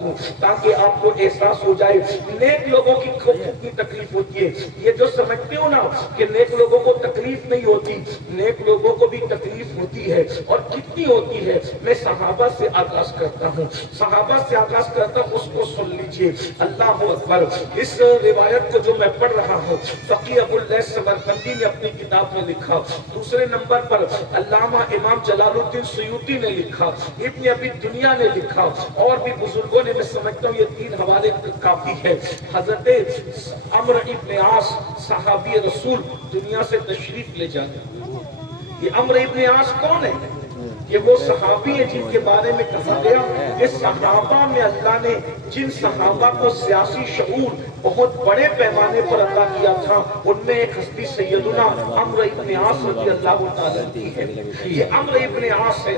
ہوں تاکہ آپ کو احساس ہو جائے نیک لوگوں کی کتنی تکلیف ہوتی ہے. یہ جو سمجھتے ہو نا کہ نیک لوگوں کو تکلیف نہیں ہوتی، نیک لوگوں کو بھی تکلیف ہوتی ہے، اور کتنی ہوتی ہے. میں صحابہ سے آغاز کرتا ہوں، صحابہ سے آغاز کرتا ہوں، اس کو سن لیجئے. اللہ اکبر. اس روایت کو جو میں پڑھ رہا ہوں فقیہ ابو اللیث سمرقندی نے اپنی کتاب میں لکھا. دوسرے نمبر پر علامہ امام جلال الدین سیوطی نے لکھا، ابن ابی دنیا نے لکھا، اور بھی بزرگوں نے. میں سمجھتا ہوں یہ 3 حوالے کافی ہے. حضرت عمرو ابن عاص صحابی رسول دنیا سے تشریف لے جاتے. یہ عمرو ابن عاص کون ہے؟ یہ وہ صحابی ہیں جن کے بارے میں کہا گیا کہ صحابہ میں اللہ نے جن صحابہ کو سیاسی شعور بہت بڑے پیمانے پر عطا کیا تھا، ان میں ایک ہستی سیدنا عمرو ابن عاص رضی اللہ تعالیٰ عنہ ہے. یہ عمرو ابن عاص ہے،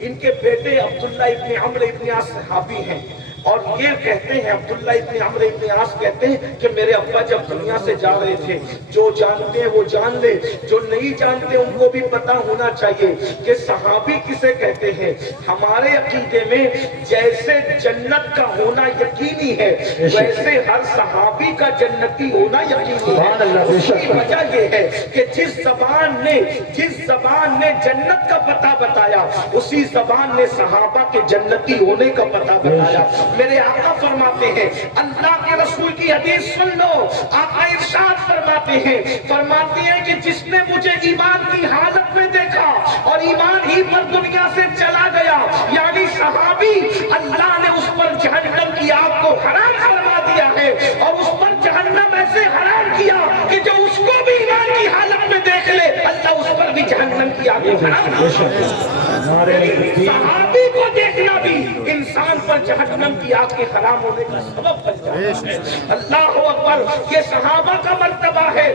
ان کے بیٹے عبداللہ ابن عمرو ابن عاص صحابی ہیں. اور یہ کہتے ہیں، عبداللہ ابن عمرو ابن عاص کہتے ہیں کہ میرے ابا جب دنیا سے جا رہے تھے، جو جانتے ہیں وہ جان لے، جو نہیں جانتے ان کو بھی پتا ہونا چاہیے کہ صحابی کسے کہتے ہیں. ہمارے عقیدے میں جیسے جنت کا ہونا یقینی ہے، ویسے ہر صحابی کا جنتی ہونا یقینی ہے. اس کی وجہ یہ ہے کہ جس زبان نے جنت کا پتہ بتایا، اسی زبان نے صحابہ کے جنتی ہونے کا پتہ بتایا. میرے آقا فرماتے ہیں، اللہ کے رسول کی حدیث سن لو. آقا ارشاد فرماتے ہیں کہ جس نے مجھے ایمان کی حالت میں دیکھا اور ایمان ہی پر دنیا سے چلا گیا، یعنی صحابی، اللہ نے اس پر جہنم کی آگ کو حرام فرما دیا ہے، اور اس پر جہنم ایسے حرام کیا کہ جو اس کو بھی ایمان کی حالت میں دیکھ لے، اللہ اس پر بھی جہنم کی آگ کو حرام فرما دیا. صحابی کو دیکھنا بھی انسان پر جہنم کی آگ کے حرام ہونے کا سبب بن جاتا ہے. اللہ اکبر. یہ صحابہ کا مرتبہ ہے.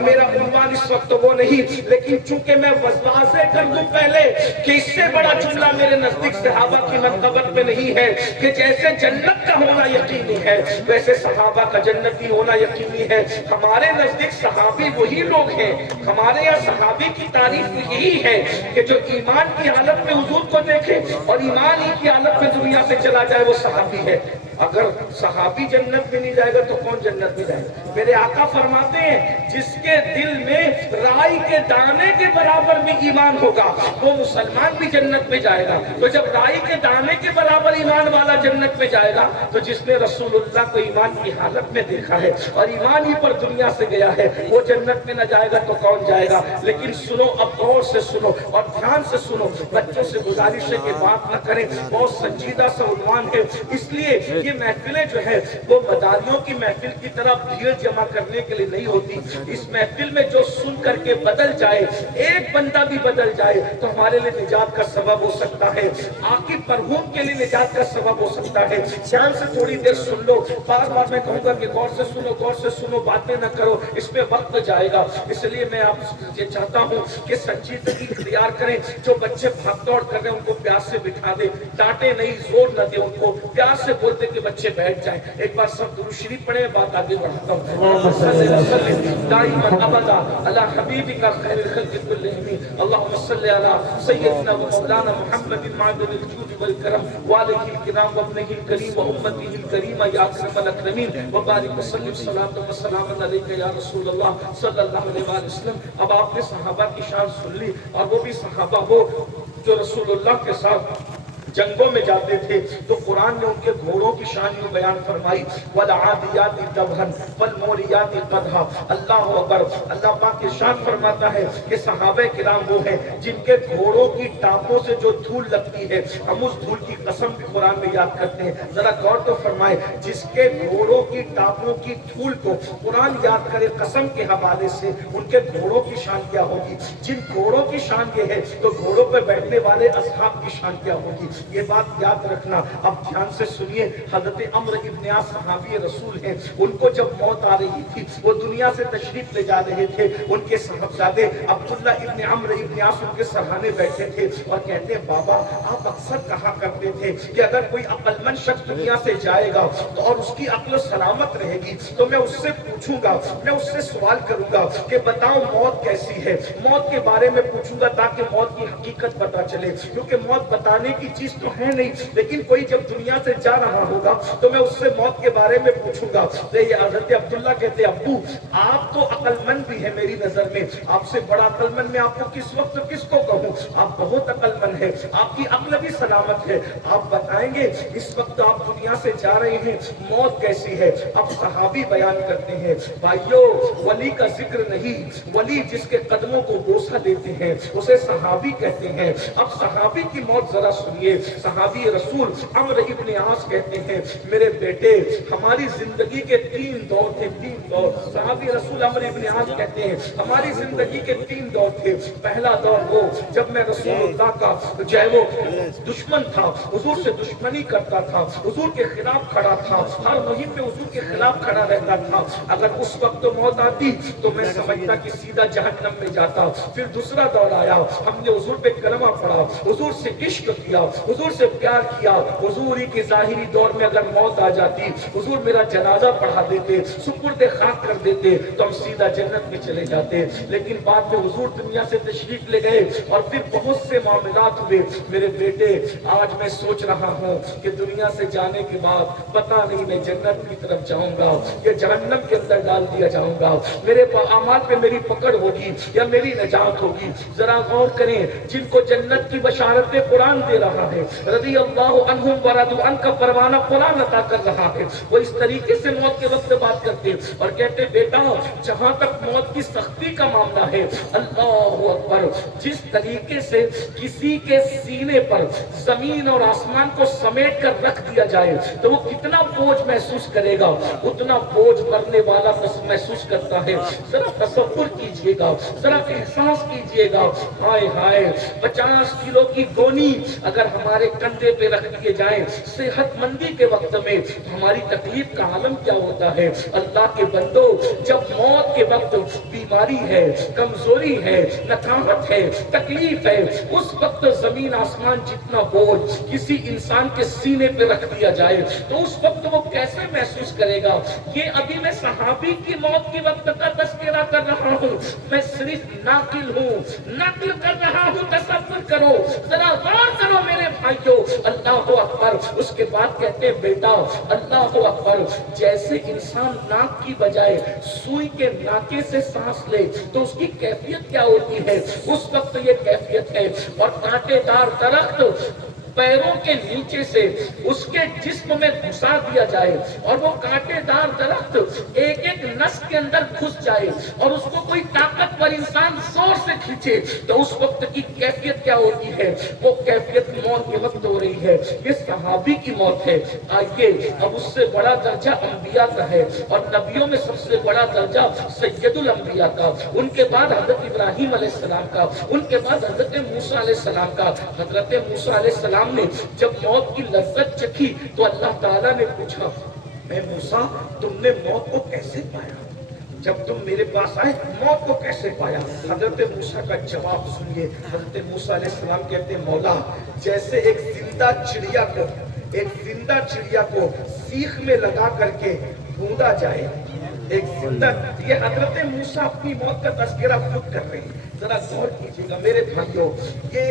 میرا عنوان اس وقت وہ نہیں، لیکن چونکہ میں واضح کر دوں پہلے کہ اس سے بڑا جملہ میرے نزدیک صحابہ کی منقبت میں نہیں ہے کہ جیسے جنت کا ہونا یقینی ہے ویسے صحابہ کا جنتی ہونا یقینی ہے. ہمارے نزدیک صحابی وہی لوگ ہیں، ہمارے یہاں صحابی کی تعریف یہی ہے کہ جو ایمان کی حالت میں حضور کو دیکھے اور ایمان ہی کی حالت میں دنیا سے چلا جائے، وہ صحابی ہے. اگر صحابی جنت میں نہیں جائے گا تو کون جنت میں جائے گا؟ میرے آقا فرماتے ہیں جس کے دل میں رائی کے دانے کے برابر بھی ایمان ہوگا وہ مسلمان بھی جنت میں جائے گا. تو جب رائی کے دانے کے برابر ایمان والا جنت میں جائے گا تو جس نے رسول اللہ کو ایمان کی حالت میں دیکھا ہے اور ایمان ہی پر دنیا سے گیا ہے وہ جنت میں نہ جائے گا تو کون جائے گا؟ لیکن سنو، اب غور سے سنو اور دھیان سے سنو. بچوں سے گزارش ہے کہ بات نہ کریں، بہت سنجیدہ سا عنوان ہے. اس لیے یہ محفلیں جو ہے وہ مداریوں کی محفل کی طرح بھیڑ جمع کرنے کے لیے نہیں ہوتی. اس محفل میں جو سن کر کے بدل جائے، ایک بندہ بھی بدل جائے تو ہمارے لیے نجات کا سبب ہو سکتا ہے، عاقب مرحوم کے لیے نجات کا سبب ہو سکتا ہے. دھیان سے تھوڑی دیر سن لو. بار بار میں کہوں گا کہ غور سے سنو، باتیں نہ کرو، اس پہ وقت جائے گا. اس لیے میں آپ سے چاہتا ہوں کہ سنجیدگی اختیار کریں. جو بچے بھاگ دوڑ کر رہے ہیں ان کو پیار سے بٹھا دے، ڈانٹے نہیں، زور نہ دے، ان کو پیار سے بولتے کہ بچے بیٹھ جائیں. ایک بار سب درود شریف پڑھیں، بات آگے بڑھاتا ہوں. اللہم صلی وسلم دائما ابدا علی حبیبک خیر الخلق کلہم. اللہم صلی علی سیدنا و مولانا محمد معدن الجود والکرم وآلہ الکرام وابنہ الکریم وامتہ الکریمہ یا اکرم الاکرمین وبارک وسلم صلاۃ و سلام علیک یا رسول اللہ صلی اللہ علیہ وسلم. اب آپ نے صحابہ کی شان سن لی، اور وہ بھی صحابہ وہ جو رسول اللہ کے ساتھ جنگوں میں جاتے تھے. تو قرآن نے ان کے گھوڑوں کی شان یوں بیان فرمائی، وَالْعَادِيَاتِ ضَبْحًا فَالْمُورِيَاتِ قَدْحًا. اللہ اکبر. اللہ پاک ارشاد فرماتا ہے کہ صحابہ کرام وہ ہیں جن کے گھوڑوں کی ٹانپوں سے جو دھول لگتی ہے، ہم اس دھول کی قسم بھی قرآن میں یاد کرتے ہیں. ذرا غور تو فرمائے، جس کے گھوڑوں کی ٹانپوں کی دھول کو قرآن یاد کرے قسم کے حوالے سے، ان کے گھوڑوں کی شان کیا ہوگی. جن گھوڑوں کی شان یہ ہے تو گھوڑوں پہ بیٹھنے والے اصحاب کی شان کیا ہوگی. یہ بات یاد رکھنا. اب دھیان سے سنیے. حضرت عمرو ابن عاص صحابی رسول ہیں. ان کو جب موت آ رہی تھی، وہ دنیا سے تشریف لے جا رہے تھے. ان کے صاحبزادے عبداللہ ابن عمرو ابن عاص ان کے سرہانے بیٹھے تھے اور کہتے ہیں بابا آپ اکثر کہا کرتے تھے کہ اگر کوئی عقل مند شخص دنیا سے جائے گا تو اور اس کی عقل سلامت رہے گی تو میں اس سے پوچھوں گا، میں اس سے سوال کروں گا کہ بتاؤ موت کیسی ہے، موت کے بارے میں پوچھوں گا تاکہ موت کی حقیقت پتا چلے. کیونکہ موت بتانے کی چیز تو ہے نہیں، لیکن کوئی جب دنیا سے جا رہا ہوگا ہوگا تو میں اس سے موت کے بارے میں پوچھوں گا۔ تو یہ حضرت عبداللہ کہتے ابو آپ تو عقل مند بھی ہے میری نظر میں، آپ سے بڑا عقل مند میں آپ کو کس وقت کس کو کہوں، آپ بہت عقل مند ہے، آپ کی عقل بھی سلامت ہے، آپ بتائیں گے اس وقت آپ دنیا سے جا رہے ہیں موت کیسی ہے؟ اب صحابی بیان کرتے ہیں بھائیو ولی کا ذکر نہیں، ولی جس کے قدموں کو بوسہ دیتے ہیں اسے صحابی کہتے ہیں۔ اب صحابی کی موت ذرا سنیے، صحابی رسول عمرو ابن عاص کہتے ہیں میرے بیٹے ہماری زندگی کے 3 دور تھے، 3 دور۔ صحابی رسول عمرو ابن عاص کہتے ہیں ہماری زندگی کے 3 دور تھے۔ پہلا دور وہ جب میں رسول اللہ کا جو ہے وہ دشمن تھا، حضور سے دشمنی کرتا تھا، حضور کے خلاف کھڑا تھا، ہر مہم میں حضور کے خلاف کھڑا رہتا تھا۔ اگر اس وقت موت آتی تو میں سمجھتا کہ سیدھا جہنم میں جاتا۔ پھر دوسرا دور آیا، ہم نے حضور پہ کلمہ پڑھا، حضور سے عشق کیا، حضور سے پیار کیا، حضور ہی کے ظاہری دور میں اگر موت آ جاتی، حضور میرا جنازہ پڑھا دیتے، سپرد خاک کر دیتے تو ہم سیدھا جنت میں چلے جاتے۔ لیکن بعد میں حضور دنیا سے تشریف لے گئے اور پھر بہت سے معاملات ہوئے۔ میرے بیٹے آج میں سوچ رہا ہوں کہ دنیا سے جانے کے بعد پتہ نہیں میں جنت کی طرف جاؤں گا یا جہنم کے اندر ڈال دیا جاؤں گا، میرے اعمال پہ میری پکڑ ہوگی یا میری نجات ہوگی۔ ذرا غور کریں جن کو جنت کی بشارت قرآن دے رہا ہے، رضی اللہ عنہم ورضوا عنہ کا پروانہ قرآن عطا کر رہا ہے، وہ اس طریقے سے موت کے وقت بات کرتے اور کہتے بیٹا جہاں تک موت کی سختی کا معاملہ ہے، اللہ اکبر، جس طریقے سے کسی کے سینے پر زمین اور آسمان کو سمیٹ کر رکھ دیا جائے تو وہ کتنا بوجھ محسوس کرے گا، اتنا بوجھ بھرنے والا محسوس کرتا ہے۔ ذرا تصور کیجئے گا، ذرا احساس کیجئے گا، ہائے ہائے 50 کلو کی گونی اگر ہمارے کندھے پہ رکھ دیے جائیں صحت مندی کے وقت میں ہماری تکلیف کا عالم کیا ہوتا ہے۔ اللہ کے بندو جب موت کے وقت بیماری ہے، کمزوری ہے، نکاہت ہے، تکلیف ہے، اس وقت زمین آسمان جتنا بوجھ کسی انسان کے سینے پہ رکھ دیا جائے تو اس وقت وہ کیسے محسوس کرے گا۔ یہ ابھی میں صحابی کی موت کے وقت کا تذکرہ کر رہا ہوں، میں صرف ناقل ہوں، نقل کر رہا ہوں، تصور کرو، ذرا غور کرو میرے بھائیو، اللہ اکبر۔ اس کے بعد کہتے ہیں بیٹا اللہ اکبر، جیسے انسان ناک کی بجائے سوئی کے ناکے سے سانس لے تو اس کی کیفیت کیا ہوتی ہے، اس وقت یہ کیفیت ہے۔ اور کانٹے دار درخت پیروں کے نیچے سے اس کے جسم میں گھسا دیا جائے اور وہ کانٹے دار درخت ایک ایک نس کے اندر گھس جائے اور اس کو کوئی طاقتور انسان زور سے کھینچے تو اس وقت کی کیفیت کیا ہوتی ہے، وہ کیفیت موت کے وقت ہو رہی ہے۔ یہ صحابی کی موت ہے۔ آئیے اب اس سے بڑا درجہ انبیاء کا ہے اور نبیوں میں سب سے بڑا درجہ سید الانبیاء کا، ان کے بعد حضرت ابراہیم علیہ السلام کا، ان کے بعد حضرت موسیٰ علیہ السلام کا۔ حضرت موسیٰ علیہ السلام نے جب موت کی لذت چکھی تو اللہ تعالیٰ نے پوچھا اے موسیٰ تم نے موت کو کیسے پایا، جب تم میرے پاس آئے موت کو کیسے پایا؟ حضرت موسیٰ کا جواب سنیے۔ حضرت موسیٰ علیہ السلام کہتے ہیں مولا جیسے ایک زندہ چڑیا کو سیخ میں لگا کر کے ڈھونڈا جائے، ایک زندہ، یہ حضرت موسیٰ اپنی موت کا تذکرہ خود کر رہے ہیں۔ ذرا غور کیجیے گا میرے بھائیوں، یہ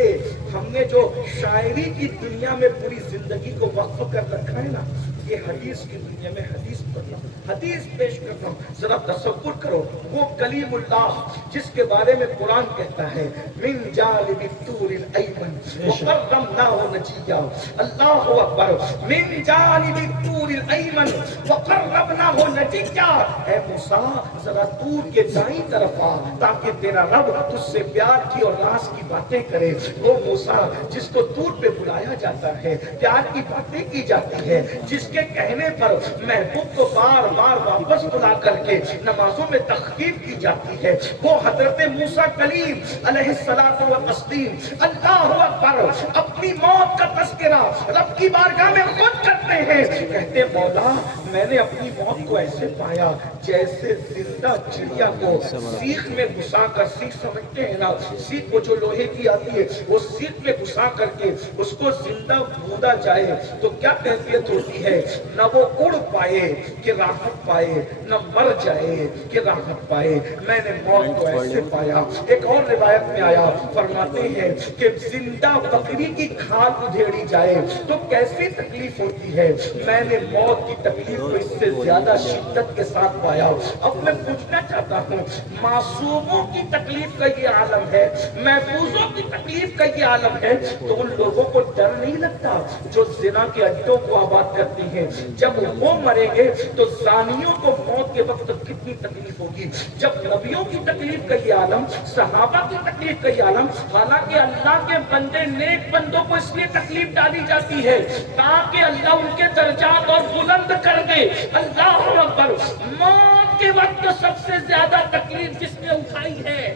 ہم نے جو شاعری کی دنیا میں پوری زندگی کو وقف کر رکھا ہے نا، یہ حدیث کی دنیا میں حدیث پڑھنا، حدیث پیش کرنا۔ ذرا تصور کرو وہ کلیم اللہ جس کے بارے میں قرآن کہتا ہے من جانب الطور الایمن وقربناہ نجیا، اللہ اکبر، من جانب الطور الایمن وقربناہ نجیا۔ اے موسیٰ ذرا طور کے دائیں طرف آ تاکہ تیرا رب تجھ سے پیار کی اور راز کی باتیں کرے۔ وہ موسیٰ جس کو طور پہ بلایا جاتا ہے، پیار کی باتیں کی جاتی ہے، جس کے کہنے پر محبوب کو بار بار واپس بلا کر کے نمازوں میں تخفیف کی جاتی ہے، وہ حضرت موسیٰ کلیم علیہ الصلاۃ والتسلیم اللہ اکبر اپنی موت کا تذکرہ رب کی بارگاہ میں خود کرتے ہیں، کہتے مولا میں نے اپنی موت کو ایسے پایا جیسے زندہ چڑیا کو سیخ میں گھسا کر، سیخ سمجھتے ہیں نا، سیخ وہ جو لوہے کی آتی ہے، وہ سیخ میں گھسا کر کے اس کو زندہ بھونا جائے تو کیا کیفیت ہوتی ہے؟ نہ وہ اڑ پائے کہ راحت پائے، نہ مر جائے کہ راحت پائے۔ میں نے موت کو ایسے پایا۔ ایک اور روایت میں آیا، فرماتے ہیں کہ زندہ بکری کی کھال ادھیڑی جائے تو کیسی تکلیف ہوتی ہے، میں نے موت کی تکلیف کو اس سے زیادہ شدت کے ساتھ پایا۔ اب میں پوچھنا چاہتا ہوں، معصوموں کی تکلیف کا یہ عالم ہے، محفوظوں کی تکلیف کا یہ عالم ہے، تو ان لوگوں کو ڈر نہیں لگتا جو زنا کے اڈوں کو آباد کرتے ہیں؟ جب وہ مریں گے تو زانیوں کو موت کے وقت کتنی تکلیف ہوگی۔ جب نبیوں کی تکلیف کا یہ عالم، صحابہ کی تکلیف کا یہ عالم، حالانکہ اللہ کے بندے نیک بندوں کو اس لیے تکلیف ڈالی جاتی ہے تاکہ اللہ ان کے درجات اور بلند کر دے۔ اللہ اکبر۔ موت کے وقت سب سے زیادہ تکلیف جس نے اٹھائی ہے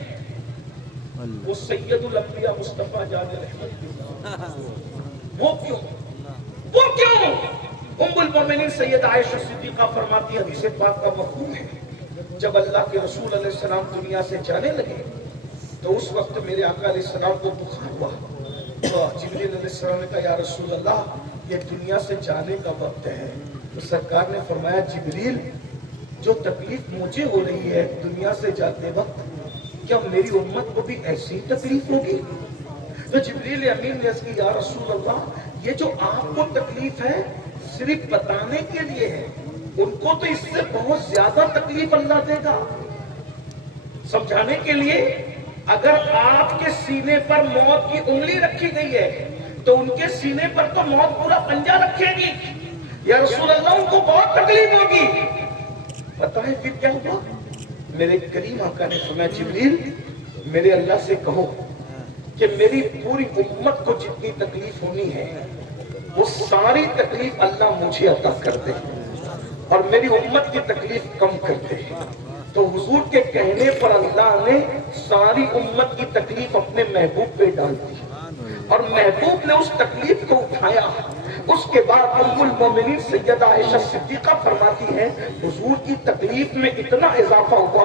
وہ سید الانبیاء مصطفیٰ جان رحمت۔ وہ کیوں؟ ام المومنین سید عائشہ صدیقہ فرماتی ہے، حدیث پاک کا مفہوم ہے، جب اللہ کے رسول علیہ السلام دنیا سے جانے لگے تو اس وقت میرے آقا علیہ السلام کو بخار ہوا تو جبریل علیہ السلام نے کہا یا رسول اللہ یہ دنیا سے جانے کا وقت ہے۔ تو سرکار نے فرمایا جبریل جو تکلیف مجھے ہو رہی ہے دنیا سے جاتے وقت، کیا میری امت کو بھی ایسی تکلیف ہوگی؟ تو جبریل امین نے کہا یا رسول اللہ یہ جو آپ کو تکلیف ہے صرف بتانے کے لیے ہے، ان کو تو اس سے بہت زیادہ تکلیف اللہ دے گا۔ سمجھانے کے لیے اگر آپ کے سینے پر موت کی انگلی رکھی گئی ہے تو ان کے سینے پر تو موت پورا پنجہ رکھے گی، یا رسول اللہ ان کو بہت تکلیف ہوگی۔ پتہ ہے پھر کیا ہوا؟ میرے کریم آقا نے فرمایا جبریل میرے اللہ سے کہو کہ میری پوری امت کو جتنی تکلیف ہونی ہے وہ ساری تکلیف اللہ مجھے عطا کر دے اور میری امت کی تکلیف کم کر دے۔ تو حضور کے کہنے پر اللہ نے ساری امت کی تکلیف اپنے محبوب پہ ڈال دی اور محبوب نے اس تکلیف کو اٹھایا۔ اس کے بعد ام المومنین سیدہ عائشہ صدیقہ فرماتی ہیں حضور کی تکلیف میں اتنا اضافہ ہوا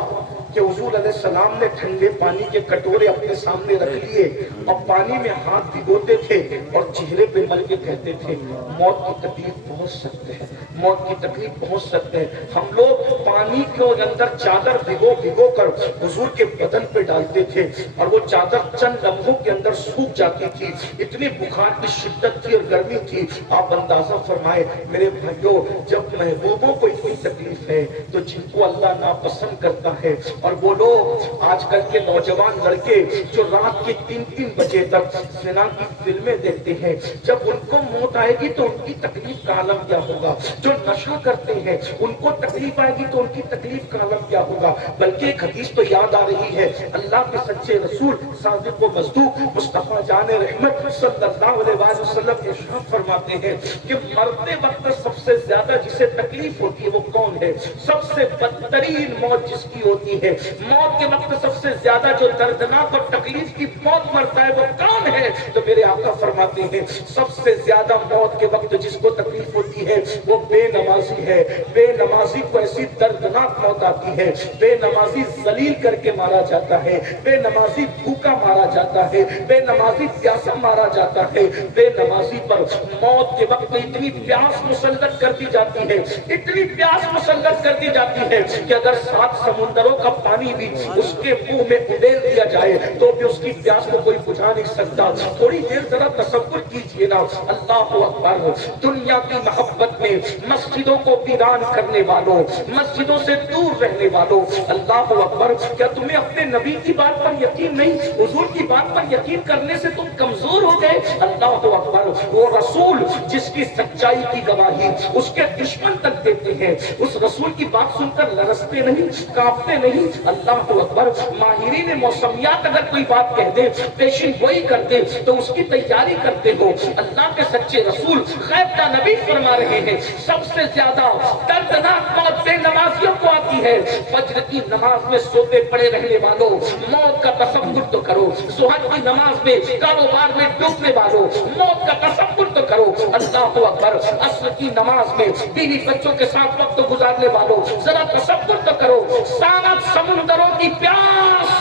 کہ حضور علیہ السلام نے ٹھنڈے پانی کے کٹورے اپنے سامنے رکھ لیے اور پانی میں ہاتھ بھگوتے تھے اور چہرے پہ مل کے کہتے تھے موت کی تکلیف بہت سخت ہے، موت کی تکلیف بہت سخت ہے۔ ہم لوگ پانی کے اندر چادر بھگو کر حضور کے بدن پہ ڈالتے تھے اور وہ چادر چند لمحوں کے اندر سوکھ جاتی تھی، اتنی بخار کی شدت تھی اور گرمی تھی۔ آپ اندازہ فرمائے میرے بھائیوں جب محبوبوں کو اتنی تکلیف ہے تو جن کو اللہ ناپسند کرتا ہے، اور وہ لوگ آج کل کے نوجوان لڑکے جو رات کے 3 بجے تک زنا کی فلمیں دیکھتے ہیں، جب ان کو موت آئے گی تو ان کی تکلیف کا عالم کیا ہوگا؟ جو نشہ کرتے ہیں ان کو تکلیف آئے گی تو ان کی تکلیف کا عالم کیا ہوگا؟ بلکہ ایک حدیث تو یاد آ رہی ہے، اللہ کے سچے رسول صادق و مصدوق مصطفیٰ جان رحمت صلی اللہ علیہ وسلم ارشاد فرماتے ہیں کہ مرتے وقت سب سے زیادہ جسے تکلیف ہوتی ہے وہ کون ہے؟ سب سے بدترین موت جس کی ہوتی ہے، موت کے وقت سب سے زیادہ جو دردناک اور تکلیف کی موت مرتا ہے وہ کون ہے؟ تو میرے آقا فرماتے ہیں سب سے زیادہ موت کے وقت جس کو تکلیف ہوتی ہے وہ بے نمازی ہے۔ بے نمازی کو ایسی دردناک موت آتی ہے، بے نمازی ذلیل کر کے مارا جاتا ہے، بے نمازی بھوکا مارا جاتا ہے، بے نمازی پیاسا مارا جاتا ہے۔ بے نمازی پر موت کے وقت اتنی پیاس مسلط کر دی جاتی ہے، اتنی پیاس مسلط کر دی جاتی ہے کہ اگر 7 سمندروں کا پانی بھی اس کے منہ میں ادیل دیا جائے تو بھی اس کی پیاس کو کوئی بجھا نہیں سکتا۔ تھوڑی دیر ذرا تصور کیجئے نا، اللہ اکبر، دنیا کی محبت میں مسجدوں کو ویران کرنے والوں، مسجدوں سے دور رہنے والوں، اللہ اکبر، کیا تمہیں اپنے نبی کی بات پر یقین نہیں؟ حضور کی بات پر یقین کرنے سے تم کمزور ہو گئے؟ اللہ اکبر، وہ رسول جس کی سچائی کی گواہی اس کے دشمن تک دیتے ہیں، اس رسول کی بات سن کر لرزتے نہیں، کانپتے نہیں؟ اللہ اکبر، ماہرین موسمیات اگر کوئی بات کہہ دے، پیشن گوئی کر دے تو اس کی تیاری کرتے ہو۔ اللہ کے سچے رسول غیب کا نبی فرما رہے ہیں سب سے زیادہ زیادہ دردناک موت بے نمازیوں کو آتی ہے۔ فجر کی نماز میں سوتے پڑے رہنے والوں، موت کا تصور تو کرو۔ سحر کی نماز میں کاروبار میں ڈوبنے والوں، موت کا تصور تو کرو۔ اللہ اکبر، عصر کی نماز میں بیوی بچوں کے ساتھ وقت گزارنے والوں، ذرا تصور تو کرو، سات سمندروں کی پیاس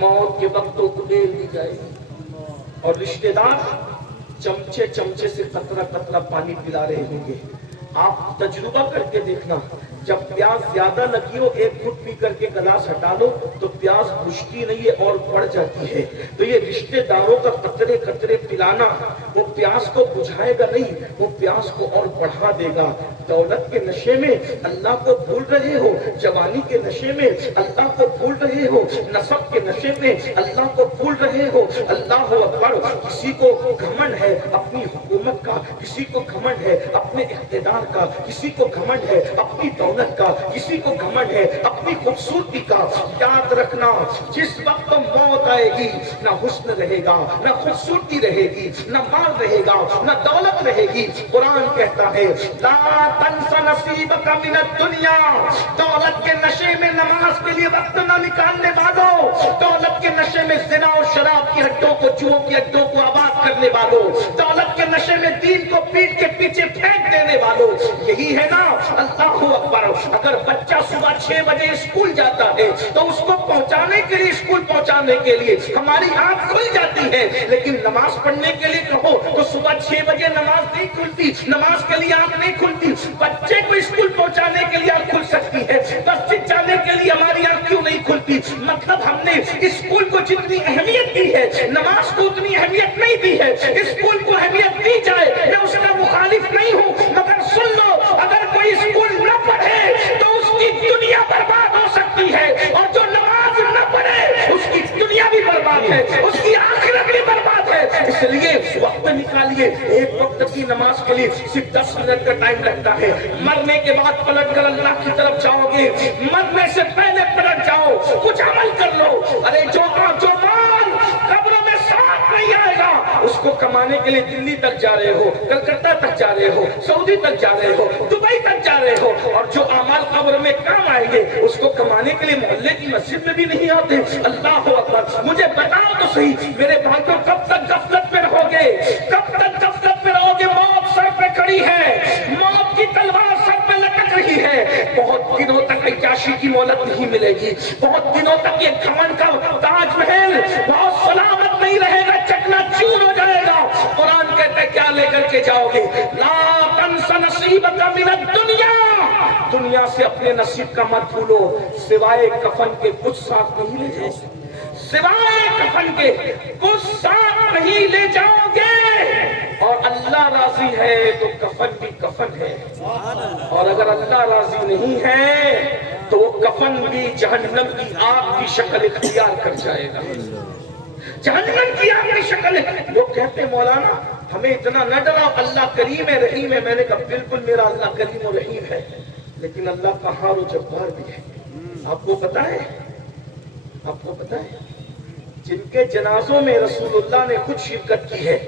موت کے وقت کو دے دی جائے گی، اور رشتہ دار چمچے چمچے سے قطرہ قطرہ پانی پلا رہے ہوں گے۔ آپ تجربہ کر کے دیکھنا، جب پیاس زیادہ لگی ہو ایک گھٹ پی کر کے گلاس ہٹا لو تو پیاس بجھتی نہیں ہے اور بڑھ جاتی ہے۔ تو یہ رشتہ داروں کا قطرے قطرے پلانا وہ پیاس کو بجھائے گا نہیں، وہ پیاس کو اور بڑھا دے گا۔ دولت کے نشے میں اللہ کو بھول رہے ہو، جوانی کے نشے میں اللہ کو بھول رہے ہو، نسب کے نشے میں اللہ کو بھول رہے ہو۔ اللہ اکبر، کسی کو گھمنڈ ہے اپنی حکومت کا، کسی کو گھمنڈ ہے اپنے اقتدار کا، کسی کو گھمنڈ ہے اپنی دولت کا، کسی کو گھمنڈ ہے اپنی خوبصورتی کا۔ یاد رکھنا، جس وقت موت آئے گی نہ حسن رہے گا، نہ خوبصورتی رہے گی، نہ مال رہے گا، نہ دولت رہے گی۔ قرآن کہتا ہے لا تنس نصیبک من الدنیا، دولت کے نشے میں نماز کے لیے وقت نہ نکالنے والوں، دولت کے نشے میں زنا اور شراب کی ہڈوں کو، جوؤں کی ہڈوں کو آباد کرنے والوں، دولت کے نشے میں دین کو پیٹ کے پیچھے پھینک دینے والوں، یہی ہے نا اللہ اکبر۔ اگر بچہ صبح 6 بجے اسکول جاتا ہے تو اس کو پہنچانے کے لیے، اسکول پہنچانے کے لیے ہماری آنکھ کھل جاتی ہے، لیکن نماز پڑھنے کے لیے کہو تو صبح 6 بجے نماز نہیں کھلتی، نماز کے لیے آنکھ نہیں کھلتی۔ بچے کو اسکول پہنچانے کے لیے آنکھ کھل سکتی ہے، مسجد جانے کے لیے ہماری آنکھ کیوں نہیں کھلتی؟ مطلب ہم نے اسکول کو جتنی اہمیت دی ہے نماز کو اتنی اہمیت نہیں دی ہے۔ اسکول کو اہمیت دی جائے، میں اس کا مخالف نہیں ہوں، مگر سن لو، اگر کوئی اسکول نہ پڑھے تو اس کی دنیا برباد ہو سکتی ہے، اور جو نماز نہ پڑھے اس کی دنیا بھی برباد ہے، اس کی آخرت بھی برباد ہے۔ اس لیے وقت نکالیے، ایک وقت کی نماز کے لیے صرف 10 منٹ کا ٹائم لگتا ہے۔ مرنے کے بعد پلٹ کر اللہ کی طرف جاؤ گے، مرنے سے پہلے پلٹ جاؤ، کچھ عمل کر لو۔ ارے جو مال قبر میں ساتھ نہیں آئے گا، اس کو کمانے کے لیے دلی تک جا رہے ہو، کلکتہ تک جا رہے ہو، سعودی تک جا رہے ہو، دبئی تک جا رہے ہو، اور جو اعمال قبر میں کام آئیں گے اس کو کمانے کے لیے محلے کی مسجد میں بھی نہیں آتے۔ اللہ اکبر، مجھے بتاؤ تو صحیح میرے بھائیوں، کب تک غفلت میں رہو گے؟ کب تک غفلت میں رہو گے؟ موت سر پہ کھڑی ہے، موت کی تلوار سر پہ لٹک رہی ہے۔ بہت دنوں تک عیاشی کی مہلت نہیں ملے گی، بہت دنوں تک یہ گھمنڈ کا تاج محل بہت سلامت نہیں رہے گا، چکنا چور ہو جائے گا۔ قرآن کہتا ہے کیا لے کر کے جاؤ گے؟ لا تنس نصیبک من الدنیا، دنیا سے اپنے نصیب کا مت بھولو، سوائے کفن کے کچھ ساتھ نہیں لے جاؤ گے، سوائے کفن کے کچھ ساتھ نہیں لے جاؤ گے۔ اور اللہ راضی ہے تو کفن بھی کفن ہے، اور اگر اللہ راضی نہیں ہے تو وہ کفن بھی جہنم کی آگ کی شکل اختیار کر جائے گا، جہنم کی آگ کی شکل ہے۔ لوگ کہتے ہیں مولانا ہمیں اتنا نہ ڈراؤ، اللہ کریم ہے رحیم ہے۔ میں نے کہا بالکل میرا اللہ کریم و رحیم ہے، لیکن اللہ قہار و جبار بھی ہے۔ آپ کو پتا ہے، آپ کو پتا ہے جن کے جنازوں میں رسول اللہ نے خود شرکت کی ہے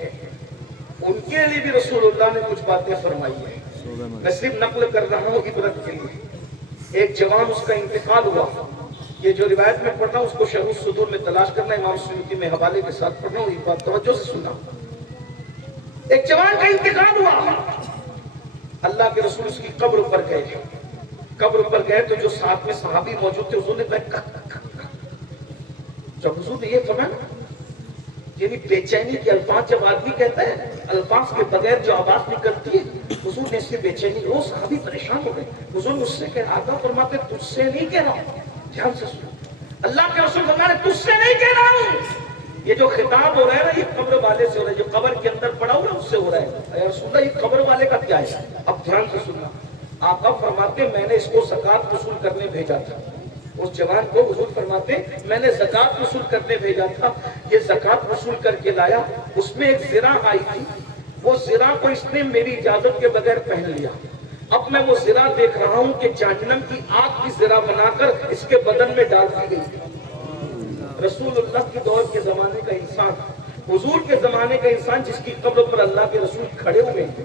ان کے لیے بھی رسول اللہ نے کچھ باتیں فرمائی ہیں۔ میں صرف نقل کر رہا ہوں عبرت کے لیے۔ ایک جوان، اس کا انتقال ہوا، یہ جو روایت میں پڑھ رہا ہوں اس کو شرح الصدور میں تلاش کرنا، امام سیوطی میں حوالے کے ساتھ پڑھ رہا ہوں، یہ بات توجہ سے سننا۔ ایک جوان کا انتقال ہوا، اللہ کے رسول اس کی قبر پر گئے، قبر پر گئے تو جو ساتھ میں صحابی موجود تھے حضور نے کہا جب حضور نے یہ فرمایا، یعنی بے چینی کے الفاظ جب آدمی کہتا ہے، الفاظ کے بغیر جو آواز نکلتی ہے، حضور نے اس سے بے چینی، وہ صحابی پریشان ہو گئے۔ حضور مجھ سے کہہ رہا تھا، فرماتے تجھ سے نہیں کہہ رہا ہوں، دھیان سے سنو، اللہ کے رسول فرماتے تجھ سے نہیں کہہ رہا ہوں۔ یہ جو خطاب ہو رہا ہے نا، یہ قبر والے سے ہو رہا ہے، جو قبر کے اندر پڑا ہوا ہے اس سے ہو رہا ہے۔ اے رسول اللہ، یہ قبر والے کا کیا ہے؟ اب دھیان سے سننا، آقا فرماتے میں نے اس کو زکات وصول کرنے بھیجا تھا، اس جوان کو حضور فرماتے میں نے زکات وصول کرنے بھیجا تھا، یہ زکات وصول کر کے لایا، اس میں ایک زرہ آئی تھی، وہ زرہ کو اس نے میری اجازت کے بغیر پہن لیا، اب میں وہ زرہ دیکھ رہا ہوں کہ جہنم کی آگ کی زرہ بنا کر اس کے بدن میں ڈال دی گئی۔ رسول اللہ کے دور کے زمانے کا انسان، حضور کے زمانے کا انسان جس کی قبر پر اللہ کے رسول کھڑے ہوئے ہیں،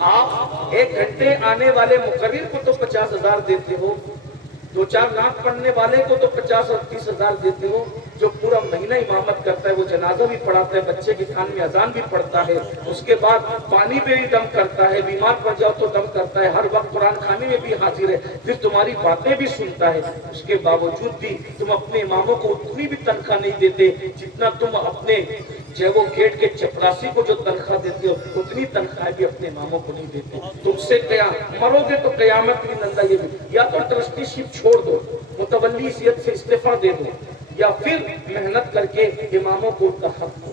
آپ 1 گھنٹے آنے والے مقرر کو تو 50,000 دیتے ہو، 2-4 نعت پڑھنے والے کو تو 50 اور 30,000 دیتے ہو، جو پورا مہینہ امامت کرتا ہے، وہ جنازہ بھی پڑھاتا ہے، بچے کی کان میں اذان بھی پڑھتا ہے، اس کے بعد پانی پہ بھی دم کرتا ہے، بیمار پڑ جاؤ تو دم کرتا ہے، ہر وقت قرآن خوانی میں بھی حاضر ہے، پھر تمہاری باتیں بھی سنتا ہے، اس کے باوجود بھی تم اپنے اماموں کو اتنی بھی تنخواہ نہیں دیتے جتنا تم اپنے جو وہ گیٹ کے چپراسی کو جو تنخواہ دیتے ہو، اتنی تنخواہ بھی اپنے اماموں کو نہیں دیتے۔ تم سے مرو گے تو قیامت بھی نندا یہ بھی، یا تو ٹرسٹی شپ چھوڑ دو، متولی حیثیت سے استعفیٰ دے دو، یا پھر محنت کر کے اماموں کو ان کا حق دو۔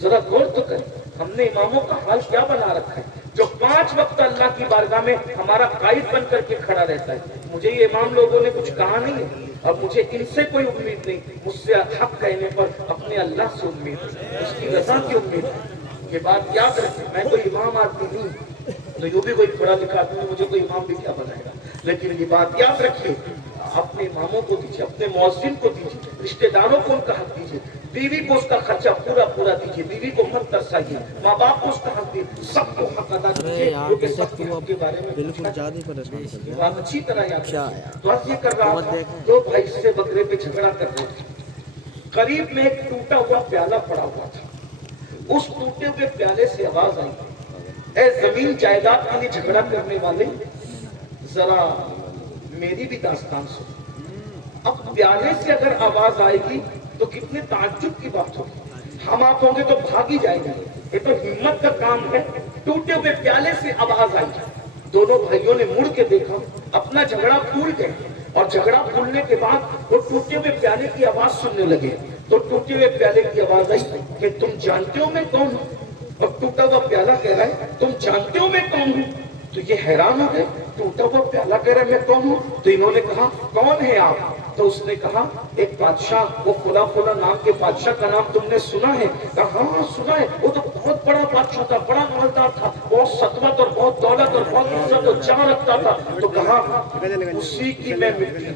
ذرا غور تو کریں، ہم نے اماموں کا حال کیا بنا رکھا ہے، جو 5 وقت اللہ کی بارگاہ میں ہمارا قائد بن کر کے کھڑا رہتا ہے۔ مجھے یہ امام لوگوں نے کچھ کہا نہیں ہے، اور مجھے ان سے کوئی امید نہیں، مجھ سے حق کہنے پر اپنے اللہ سے امید ہے، اس کی رضا کی امید ہے۔ یہ بات یاد رکھیں، میں کوئی امام آدمی نہیں، تو یوں بھی کوئی پڑھا لکھا آدمی مجھے کوئی امام بھی کیا بنائے گا، لیکن یہ بات یاد رکھیے، اپنے اماموں کو دیجیے، اپنے مؤذن کو دیجیے، رشتہ داروں کو ان کا حق دیجیے، بیوی کو اس کا خرچہ پورا دیجیے، بیوی کو مت ترسائیے، ماں باپ کو اس کا حق دیجیے، سب کو حق ادا کیجیے، کیونکہ سب کے حق کے بارے میں بات اچھی طرح یاد رکھیے۔ تو آج یہ کر رہا تھا، 2 بھائی سے بکرے پہ جھگڑا کر رہے تھے، قریب میں ایک ٹوٹا ہوا پیالہ پڑا ہوا تھا، اس ٹوٹے ہوئے پیالے سے آواز آئی، اے زمین جائیداد کے لیے جھگڑا کرنے والے، ذرا میری بھی داستان سن۔ اب پیالے سے اگر آواز آئے گی تو کتنے تعجب کی بات ہوگی، ہم آپ ہوں گے تو بھاگ ہی جائیں گے، یہ تو ہمت کا کام ہے۔ ٹوٹے ہوئے پیالے سے آواز آئی، دونوں بھائیوں نے مڑ کے دیکھا، اپنا جھگڑا بھول گئے، اور جھگڑا بھولنے کے بعد وہ ٹوٹے ہوئے پیالے کی آواز سننے لگے۔ تو ٹوٹے ہوئے پیالے کی آواز آئی کہ تم جانتے ہو میں کون ہوں؟ اور ٹوٹا ہوا پیالہ کہہ رہا ہے تم جانتے ہو میں کون ہوں؟ تو یہ حیران ہو گئے، ٹوٹا ہوا پیالہ کہہ رہا ہے میں کون ہوں؟ تو انہوں نے کہا کون ہے آپ؟ تو اس نے کہا ایک بادشاہ، وہ فلاں فلاں نام کے بادشاہ کا نام تم نے سنا ہے؟ کہا ہاں سنا ہے، وہ تو بہت بڑا بادشاہ تھا، بڑا مالدار تھا، بہت سطوت اور بہت دولت اور بہت عزت اور جان رکھتا تھا۔ تو کہا اسی کی میں مٹی ہوں،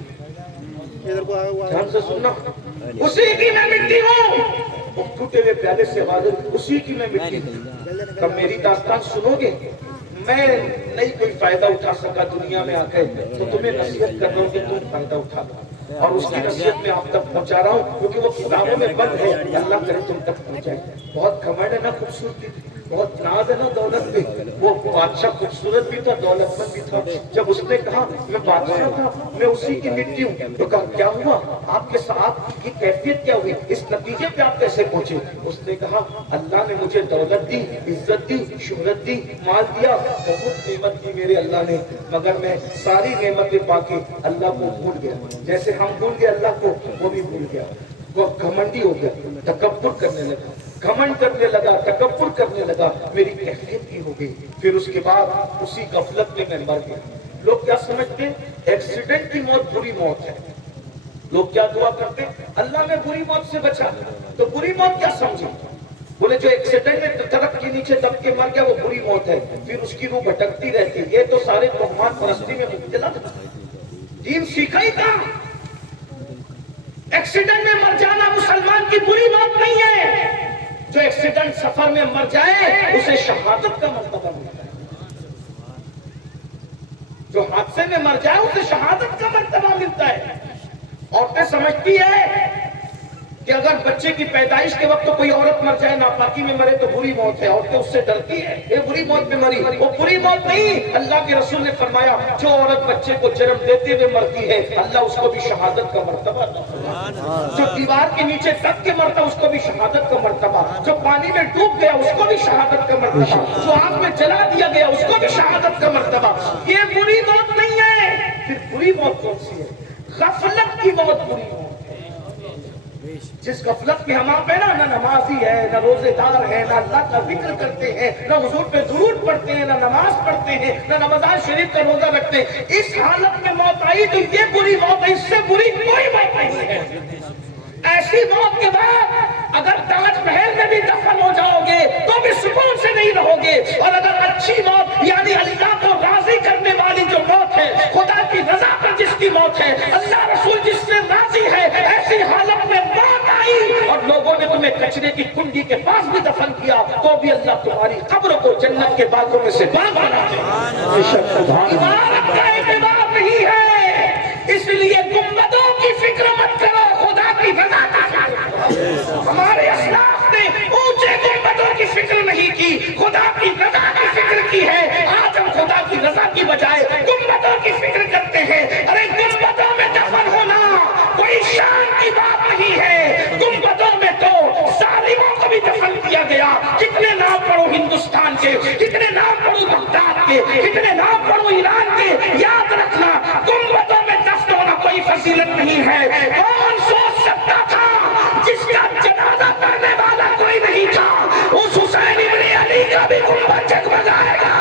دھیان سے سننا، اسی کی میں مٹی ہوں۔ وہ ٹوٹے ہوئے پیالے سے آواز آئی، اسی کی میں مٹی ہوں۔ کب میری داستان سنو گے؟ میں نہیں کوئی فائدہ اٹھا سکا دنیا میں آ کے، تو تمہیں نصیحت کر رہا ہوں کہ تم فائدہ اٹھا لو، اور اس کی نصیحت میں آپ تک پہنچا رہا ہوں، کیونکہ وہ کتابوں میں بند ہے، اللہ کرے تم تک پہنچائے۔ بہت گھمنڈ ہے نا خوبصورتی، بہت ناز ہے نا دولت پہ۔ وہ بادشاہ خوبصورت بھی تھا، دولت مند بھی تھا۔ جب اس نے کہا میں بادشاہ تھا، میں اسی کی مٹی ہوں، تو کہا کیا ہوا آپ کے ساتھ کی کیفیت کیا ہوئی، اس نتیجے پہ آپ کیسے پہنچے؟ اس نے کہا اللہ نے مجھے دولت دی، عزت دی، شہرت دی، مال دیا، بہت نعمت دی میرے اللہ نے، مگر میں ساری نعمتیں پا کے اللہ کو بھول گیا، جیسے ہم بھول گئے اللہ کو، وہ بھی بھول گیا، وہ گھمنڈی ہو گیا، تکبر کرنے لگا، گھمنڈ کرنے لگا، تکبر کرنے لگا، میری کیفیت کی ہو گئی۔ پھر اس کے بعد اسی غفلت میں مر گیا۔ لوگ کیا سمجھتے ہیں ایکسیڈنٹ کی موت بری موت ہے، لوگ کیا دعا کرتے ہیں اللہ میں بری موت سے بچا، تو بری موت کیا سمجھے؟ بولے جو ایکسیڈنٹ میں ٹرک کے نیچے دب کے مر گیا وہ بری موت ہے، پھر اس کی روح بھٹکتی رہتی ہے، یہ تو سارے توہمات پرستی میں مبتلا تھا، دین سیکھا ہی تھا۔ ایکسیڈنٹ میں مر جانا مسلمان کی بری موت نہیں ہے، جو ایکسیڈنٹ سفر میں مر جائے اسے شہادت کا مرتبہ ملتا ہے، جو حادثے میں مر جائے اسے شہادت کا مرتبہ ملتا ہے۔ عورتیں سمجھتی ہے کہ اگر بچے کی پیدائش کے وقت کوئی عورت مر جائے ناپاکی میں مرے تو بری موت ہے، عورتیں اس سے ڈرتی ہے، یہ بری موت میں مری، وہ بری موت نہیں۔ اللہ کے رسول نے فرمایا جو عورت بچے کو جنم دیتے ہوئے مرتی ہے اللہ اس کو بھی شہادت کا مرتبہ عطا فرماتا ہے، جو دیوار کے نیچے دب کے مرتا اس کو بھی شہادت کا مرتبہ، جو پانی میں ڈوب گیا اس کو بھی شہادت کا مرتبہ، جو آگ میں جلا دیا گیا اس کو بھی شہادت کا مرتبہ، یہ بری موت نہیں ہے۔ پھر بری موت کون سی ہے؟ غفلت کی موت بری موت، جس غفلت میں ہم آپ ہیں نا نمازی ہے، نہ روزے دار ہے، نہ اللہ کا ذکر کرتے ہیں، نہ حضور پہ درود پڑھتے ہیں، نہ نماز پڑھتے ہیں، نہ رمضان شریف کا روزہ رکھتے ہیں، اس حالت میں موت آئی تو یہ بری موت ہے، اس سے بری کوئی موت نہیں ہے۔ ایسی موت کے بعد اگر تاج محل میں بھی دفن ہو جاؤ گے تو بھی سکون سے نہیں رہو گے، اور اگر اچھی موت یعنی اللہ کو راضی کرنے والی جو موت ہے، خدا کی رضا پر جس کی موت ہے، اللہ رسول جس سے راضی ہے، ایسی حالت میں موت آئی اور لوگوں نے تمہیں کچرے کی کنڈی کے پاس بھی دفن کیا تو تو بھی اللہ تمہاری قبر کو جنت کے باغوں میں سے باغ بنا دے۔ عبادت کا اعتبار نہیں ہے، اس لیے گنبدوں کی فکر مت کرو، خدا کی رضا کا فکر کرو۔ ہمارے اسلاف نے اونچے گنبدوں کی فکر نہیں کی، خدا کی رضا کی فکر کی ہے۔ آج ہم خدا کی رضا کی بجائے گنبدوں کی فکر کرتے ہیں۔ ارے گنبدوں میں دفن ہونا کوئی شان کی بات نہیں ہے، گنبدوں میں تو ظالموں کو بھی دفن کیا گیا۔ کتنے نام پڑھو ہندوستان کے، کتنے نام پڑھو بغداد کے، کتنے نام پڑھو ایران کے، یاد رکھنا گنبدوں میں دفن ہونا کوئی فضیلت نہیں ہے۔ کون سوچ سکتا تھا جس کا جنازہ پڑھنے والا کوئی نہیں تھا، اس حسین ابن علی کا بھی گنبد جگمگائے گا،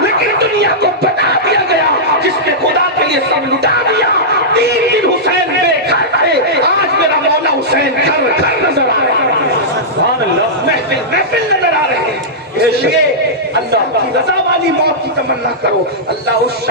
لیکن دنیا کو بتا دیا گیا جس نے خدا کے لیے سب لٹا دیا۔ 3 دن حسین بے گھر رہے، آج میرا مولا حسین گھر گھر نظر آ رہا ہے، سبحان اللہ، محفل محفل نظر آ رہے ہیں۔ اس لیے اللہ کی رضا والی موت کی تمنا کرو، اللہ اس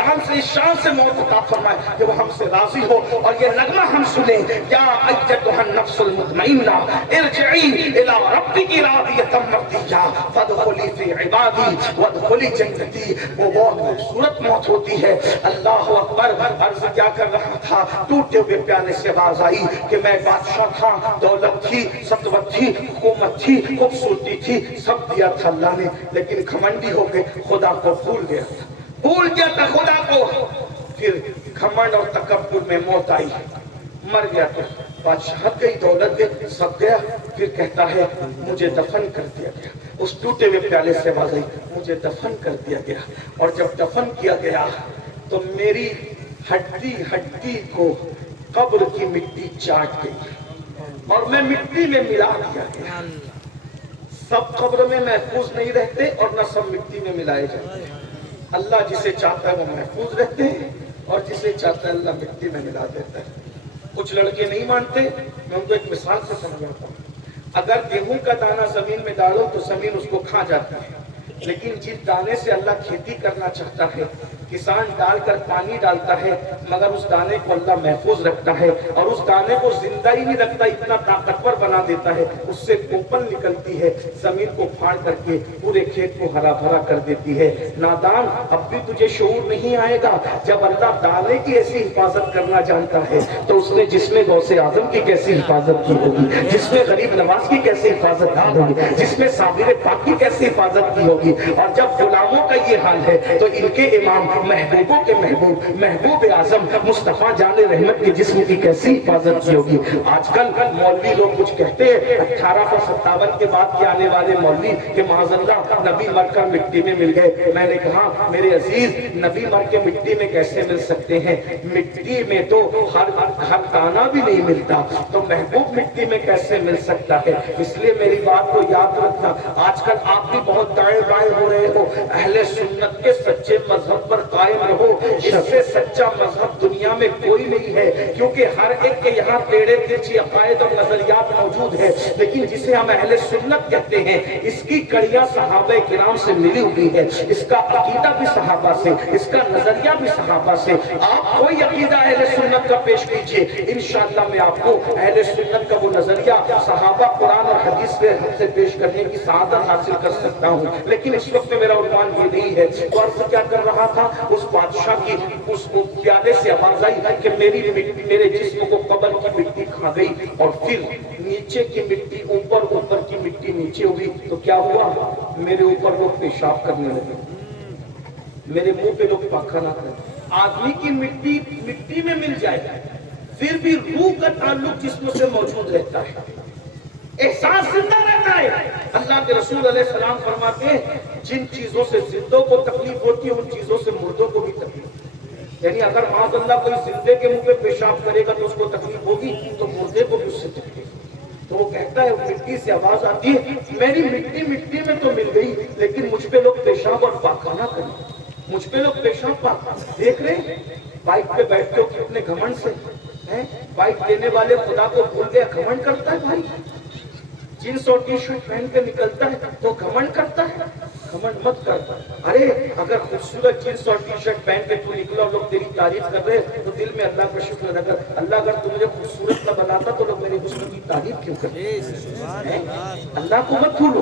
شان سے موت عطا فرمائے کہ وہ ہم سے راضی ہو۔ اور یہ نغمہ ہم سنیں، یا ایتھا النفس المطمئنہ ارجعی الی ربک راضیۃ مرضیہ فادخلی فی عبادی وادخلی جنتی۔ وہ بہت خوبصورت موت ہوتی ہے۔ اللہ اکبر۔ عرض کیا کر رہا تھا، ٹوٹے ہوئے پیالے سے آواز آئی کہ میں بادشاہ تھا، دولت تھی، سطوت تھی، حکومت تھی، خوبصورتی تھی، سب دیا تھا اللہ نے، لیکن گھمنڈی ہو کے خدا کو بھول گیا تھا خدا کو۔ پھر گھمنڈ اور تکبر میں موت آئی، مر گیا تو بادشاہت گئی، دولت گئی، سب گیا۔ پھر کہتا ہے مجھے دفن کر دیا گیا۔ اس ٹوٹے ہوئے پیالے سے آواز آئی، مجھے دفن کر دیا گیا۔ اور جب دفن کیا گیا تو میری ہڈی ہڈی کو قبر کی مٹی چاٹ گئی اور میں مٹی میں ملا دیا گیا۔ سب قبر میں محفوظ نہیں رہتے اور نہ سب مٹی میں ملائے جاتے ہیں۔ اللہ جسے چاہتا ہے وہ محفوظ رہتے ہیں اور جسے چاہتا ہے اللہ مٹی میں ملا دیتا ہے۔ کچھ لڑکے نہیں مانتے، میں ان کو ایک مثال سے سمجھاتا ہوں۔ اگر گیہوں کا دانہ زمین میں ڈالو تو زمین اس کو کھا جاتی ہے، لیکن جس دانے سے اللہ کھیتی کرنا چاہتا ہے، کسان ڈال کر پانی ڈالتا ہے، مگر اس دانے کو اللہ محفوظ رکھتا ہے اور اس دانے کو زندہ ہی نہیں رکھتا، اتنا طاقتور بنا دیتا ہے، اس سے کوپل نکلتی ہے، زمین کو پھاڑ کر کے پورے کھیت کو ہرا بھرا کر دیتی ہے۔ نادان، اب بھی تجھے شعور نہیں آئے گا، جب اللہ دانے کی ایسی حفاظت کرنا جانتا ہے تو اس نے جس میں غوث اعظم کی کیسی حفاظت کی ہوگی، جس میں غریب نواز کی کیسی حفاظت کی ہوگی، جس میں صابر پاک کی کیسی حفاظت کی ہوگی۔ اور جب غلاموں کا یہ حال ہے تو ان کے امام محبوبوں کے محبوب اعظم مصطفیٰ جان رحمت کے جسم کی کیسی حفاظت کی ہوگی۔ آج کل مولوی لوگ کچھ کہتے ہیں، 1857 کے بعد کے آنے والے مولوی کہ معاذ اللہ نبی مر کر مٹی میں مل گئے۔ میں نے کہا میرے عزیز، نبی مر کے مٹی میں کیسے مل سکتے ہیں؟ مٹی میں تو ہر دانہ بھی نہیں ملتا، تو محبوب مٹی میں کیسے مل سکتا ہے؟ اس لیے میری بات کو یاد رکھنا۔ آج کل آپ بھی بہت دائیں بائیں ہو رہے ہو، اہل سنت کے سچے مذہب پر قائم رہو، اس سے سچا مذہب دنیا میں کوئی نہیں ہے، کیونکہ ہر ایک کے یہاں ٹیڑے ترچھی عقائد اور نظریات موجود ہے، لیکن جسے ہم اہل سنت کہتے ہیں اس کی کڑیاں صحابہ کرام سے ملی ہوئی ہے، اس کا عقیدہ بھی صحابہ سے، اس کا نظریہ بھی صحابہ سے۔ آپ کوئی عقیدہ اہل سنت کا پیش کیجئے، انشاءاللہ میں آپ کو اہل سنت کا وہ نظریہ صحابہ قرآن اور حدیث سے پیش کرنے کی سعادت حاصل کر سکتا ہوں، لیکن اس وقت میرا عنوان یہ نہیں ہے۔ اور کیا کر رہا تھا، اس بادشاہ کی اس پیالے سے آواز آئی کہ میرے جسم کو قبر کی مٹی کھا گئی، اور پھر نیچے کی مٹی اوپر، اوپر کی مٹی نیچے ہوئی، تو کیا ہوا؟ میرے اوپر لوگ پیشاب کرنے لگے، میرے منہ پہ لوگ پاخانہ کرنے۔ آدمی کی مٹی میں مل جائے گا، پھر بھی روح کا تعلق جسم سے موجود رہتا ہے، احساس زندہ رہتا ہے۔ اللہ کے رسول علیہ السلام فرماتے ہیں جن چیزوں سے زندوں کو تکلیف ہوتی ہے ان چیزوں سے مردوں کو بھی تکلیف ہوتی ہے۔ یعنی اگر معاذ اللہ کوئی زندے کے منہ پہ پیشاب کرے گا تو اس کو تکلیف ہوگی، تو مردے کو بھی اس سے تکلیف ہوگی۔ تو وہ کہتا ہے مٹی سے آواز آتی ہے میری مٹی میں تو مل گئی، لیکن مجھ پہ لوگ پیشاب اور پاخانہ کریں، مجھ پہ لوگ پیشاب پاخانہ دیکھ رہے ہیں۔ بائک پہ بیٹھتے ہو کتنے گھمنڈ سے ہیں، بائک دینے والے خدا کو بھول گیا، گھمنڈ کرتا ہے بھائی۔ جینس اور ٹی شرٹ پہن کے نکلتا ہے تو گھمنڈ کرتا ہے، گھمنڈ مت کر۔ ارے اگر خوبصورت جینس اور ٹی شرٹ پہن کے تو نکلا اور لوگ تیری تعریف کر رہے تو دل میں اللہ کا شکر ادا کر۔ اللہ اگر تم مجھے خوبصورت نہ بناتا تو لوگ میرے حسن کی تعریف کیوں کرتے ہیں؟ اللہ کو مت بھولو،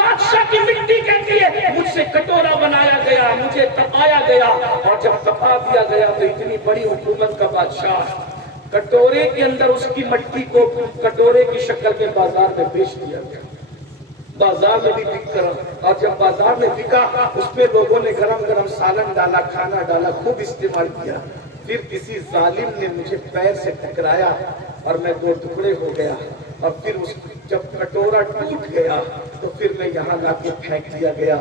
بادشاہ کی مٹی کہتی ہے مجھ سے کٹورا بنایا گیا، مجھے تپایا گیا، اور جب تپا دیا گیا تو اتنی بڑی حکومت کا بادشاہ کٹورے کے اندر اس کی مٹی کو کٹورے کی شکل میں بازار میں بیچ دیا گیا، بازار میں بھی بک کر، اور جب بازار میں بکا اس پہ لوگوں نے گرم گرم سالن ڈالا، کھانا ڈالا، خوب استعمال کیا، پھر کسی ظالم نے مجھے پیر سے ٹکرایا اور میں دو ٹکڑے ہو گیا، اور پھر جب کٹورا ٹوٹ گیا تو پھر میں یہاں لا کے پھینک دیا گیا۔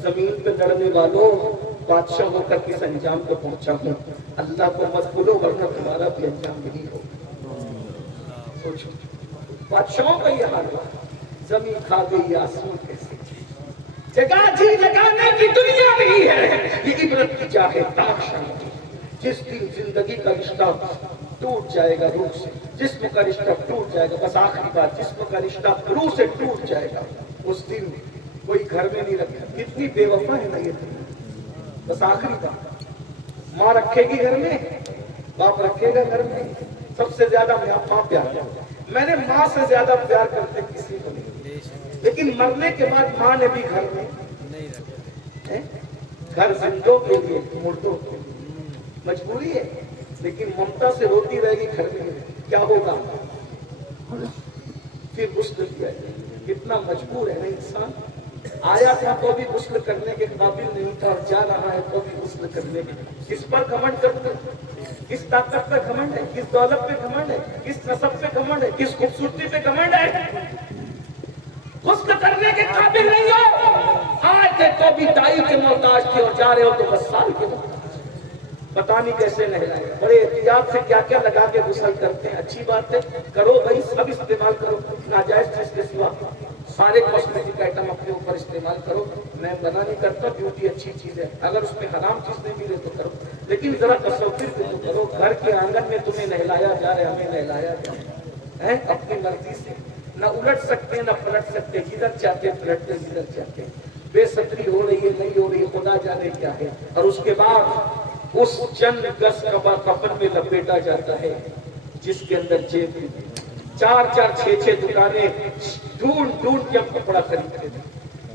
زمین پہ لڑنے والوں، بادشاہ ہو کر کس انجام کو پہنچا ہوں، اللہ کو مت بھولو ورنہ تمہارا بھی انجام یہی ہوگا۔ سوچو بادشاہوں کا یہ حال ہوا، زمین کھا گئی آسمان کیسے، جگہ جی لگانے کی دنیا نہیں ہے، یہ عبرت کی جا ہے تماشا نہیں۔ جس دن زندگی کا رشتہ ٹوٹ جائے گا روح سے، جسم کا رشتہ ٹوٹ جائے گا، بس آخری بات، جسم کا رشتہ روح سے ٹوٹ جائے گا، اس دن کوئی گھر میں نہیں رکھا۔ کتنی بے وفا ہے نا یہ دنیا، بس آخری بات، ماں رکھے گی گھر میں، باپ رکھے گا گھر میں، سب سے زیادہ ماں پیار کرتا ہے، میں نے ماں سے زیادہ پیار کرتے کسی کو نہیں، لیکن مرنے کے بعد ماں نے بھی گھر میں نہیں رکھا، گھر زندوں کے لیے، مردوں کے لیے مجبوری ہے، لیکن ممتا سے روتی رہے گی گھر میں، کیا ہوگا؟ پھر غسل کیا جائے، کتنا مجبور ہے نا انسان، آیا تھا تو بھی غسل کرنے کے قابل نہیں تھا، اور جا رہا ہے تو بھی غسل کرنے کے، کس پر گھمنڈ کرتے، کس طاقت پہ گھمنڈ ہے، کس دولت پہ گھمنڈ ہے، کس نسب پہ گھمنڈ ہے، کس خوبصورتی پہ گھمنڈ ہے، غسل کرنے کے قابل نہیں ہو، آئے تھے تو بھی دائی کے محتاج تھے، اور جا رہے ہو تو بس سال کے محتاج، پتہ نہیں کیسے نہلائے، بڑے احتیاط سے کیا کیا لگا کے غسل کرتے ہیں، اچھی بات ہے، کرو بھائی، سب استعمال کرو، ناجائز چیز کے سوا سارے کاسمیٹک آئٹم اپنے اوپر استعمال کرو، میں منع نہیں کرتا، بیوٹی اچھی چیز ہے، اگر اس میں حرام چیز نہیں ملے تو کرو، لیکن ذرا تصور تو کرو، گھر کے آنگن میں تمہیں نہلایا جا رہا ہے، ہمیں نہلایا جا رہا ہے، اپنی مرضی سے، نہ الٹ سکتے نہ پلٹ سکتے، جدھر چاہتے پلٹتے، جدھر چاہتے، بے ستری ہو رہی ہے نہیں ہو رہی ہے خدا جانے کیا ہے، اور اس کے بعد اس چند گز کفن میں لپیٹا جاتا ہے جس کے اندر جیب، چار چار چھ چھ دکانیں ڈھونڈ ڈھونڈ کے ہم کپڑا خریدتے تھے،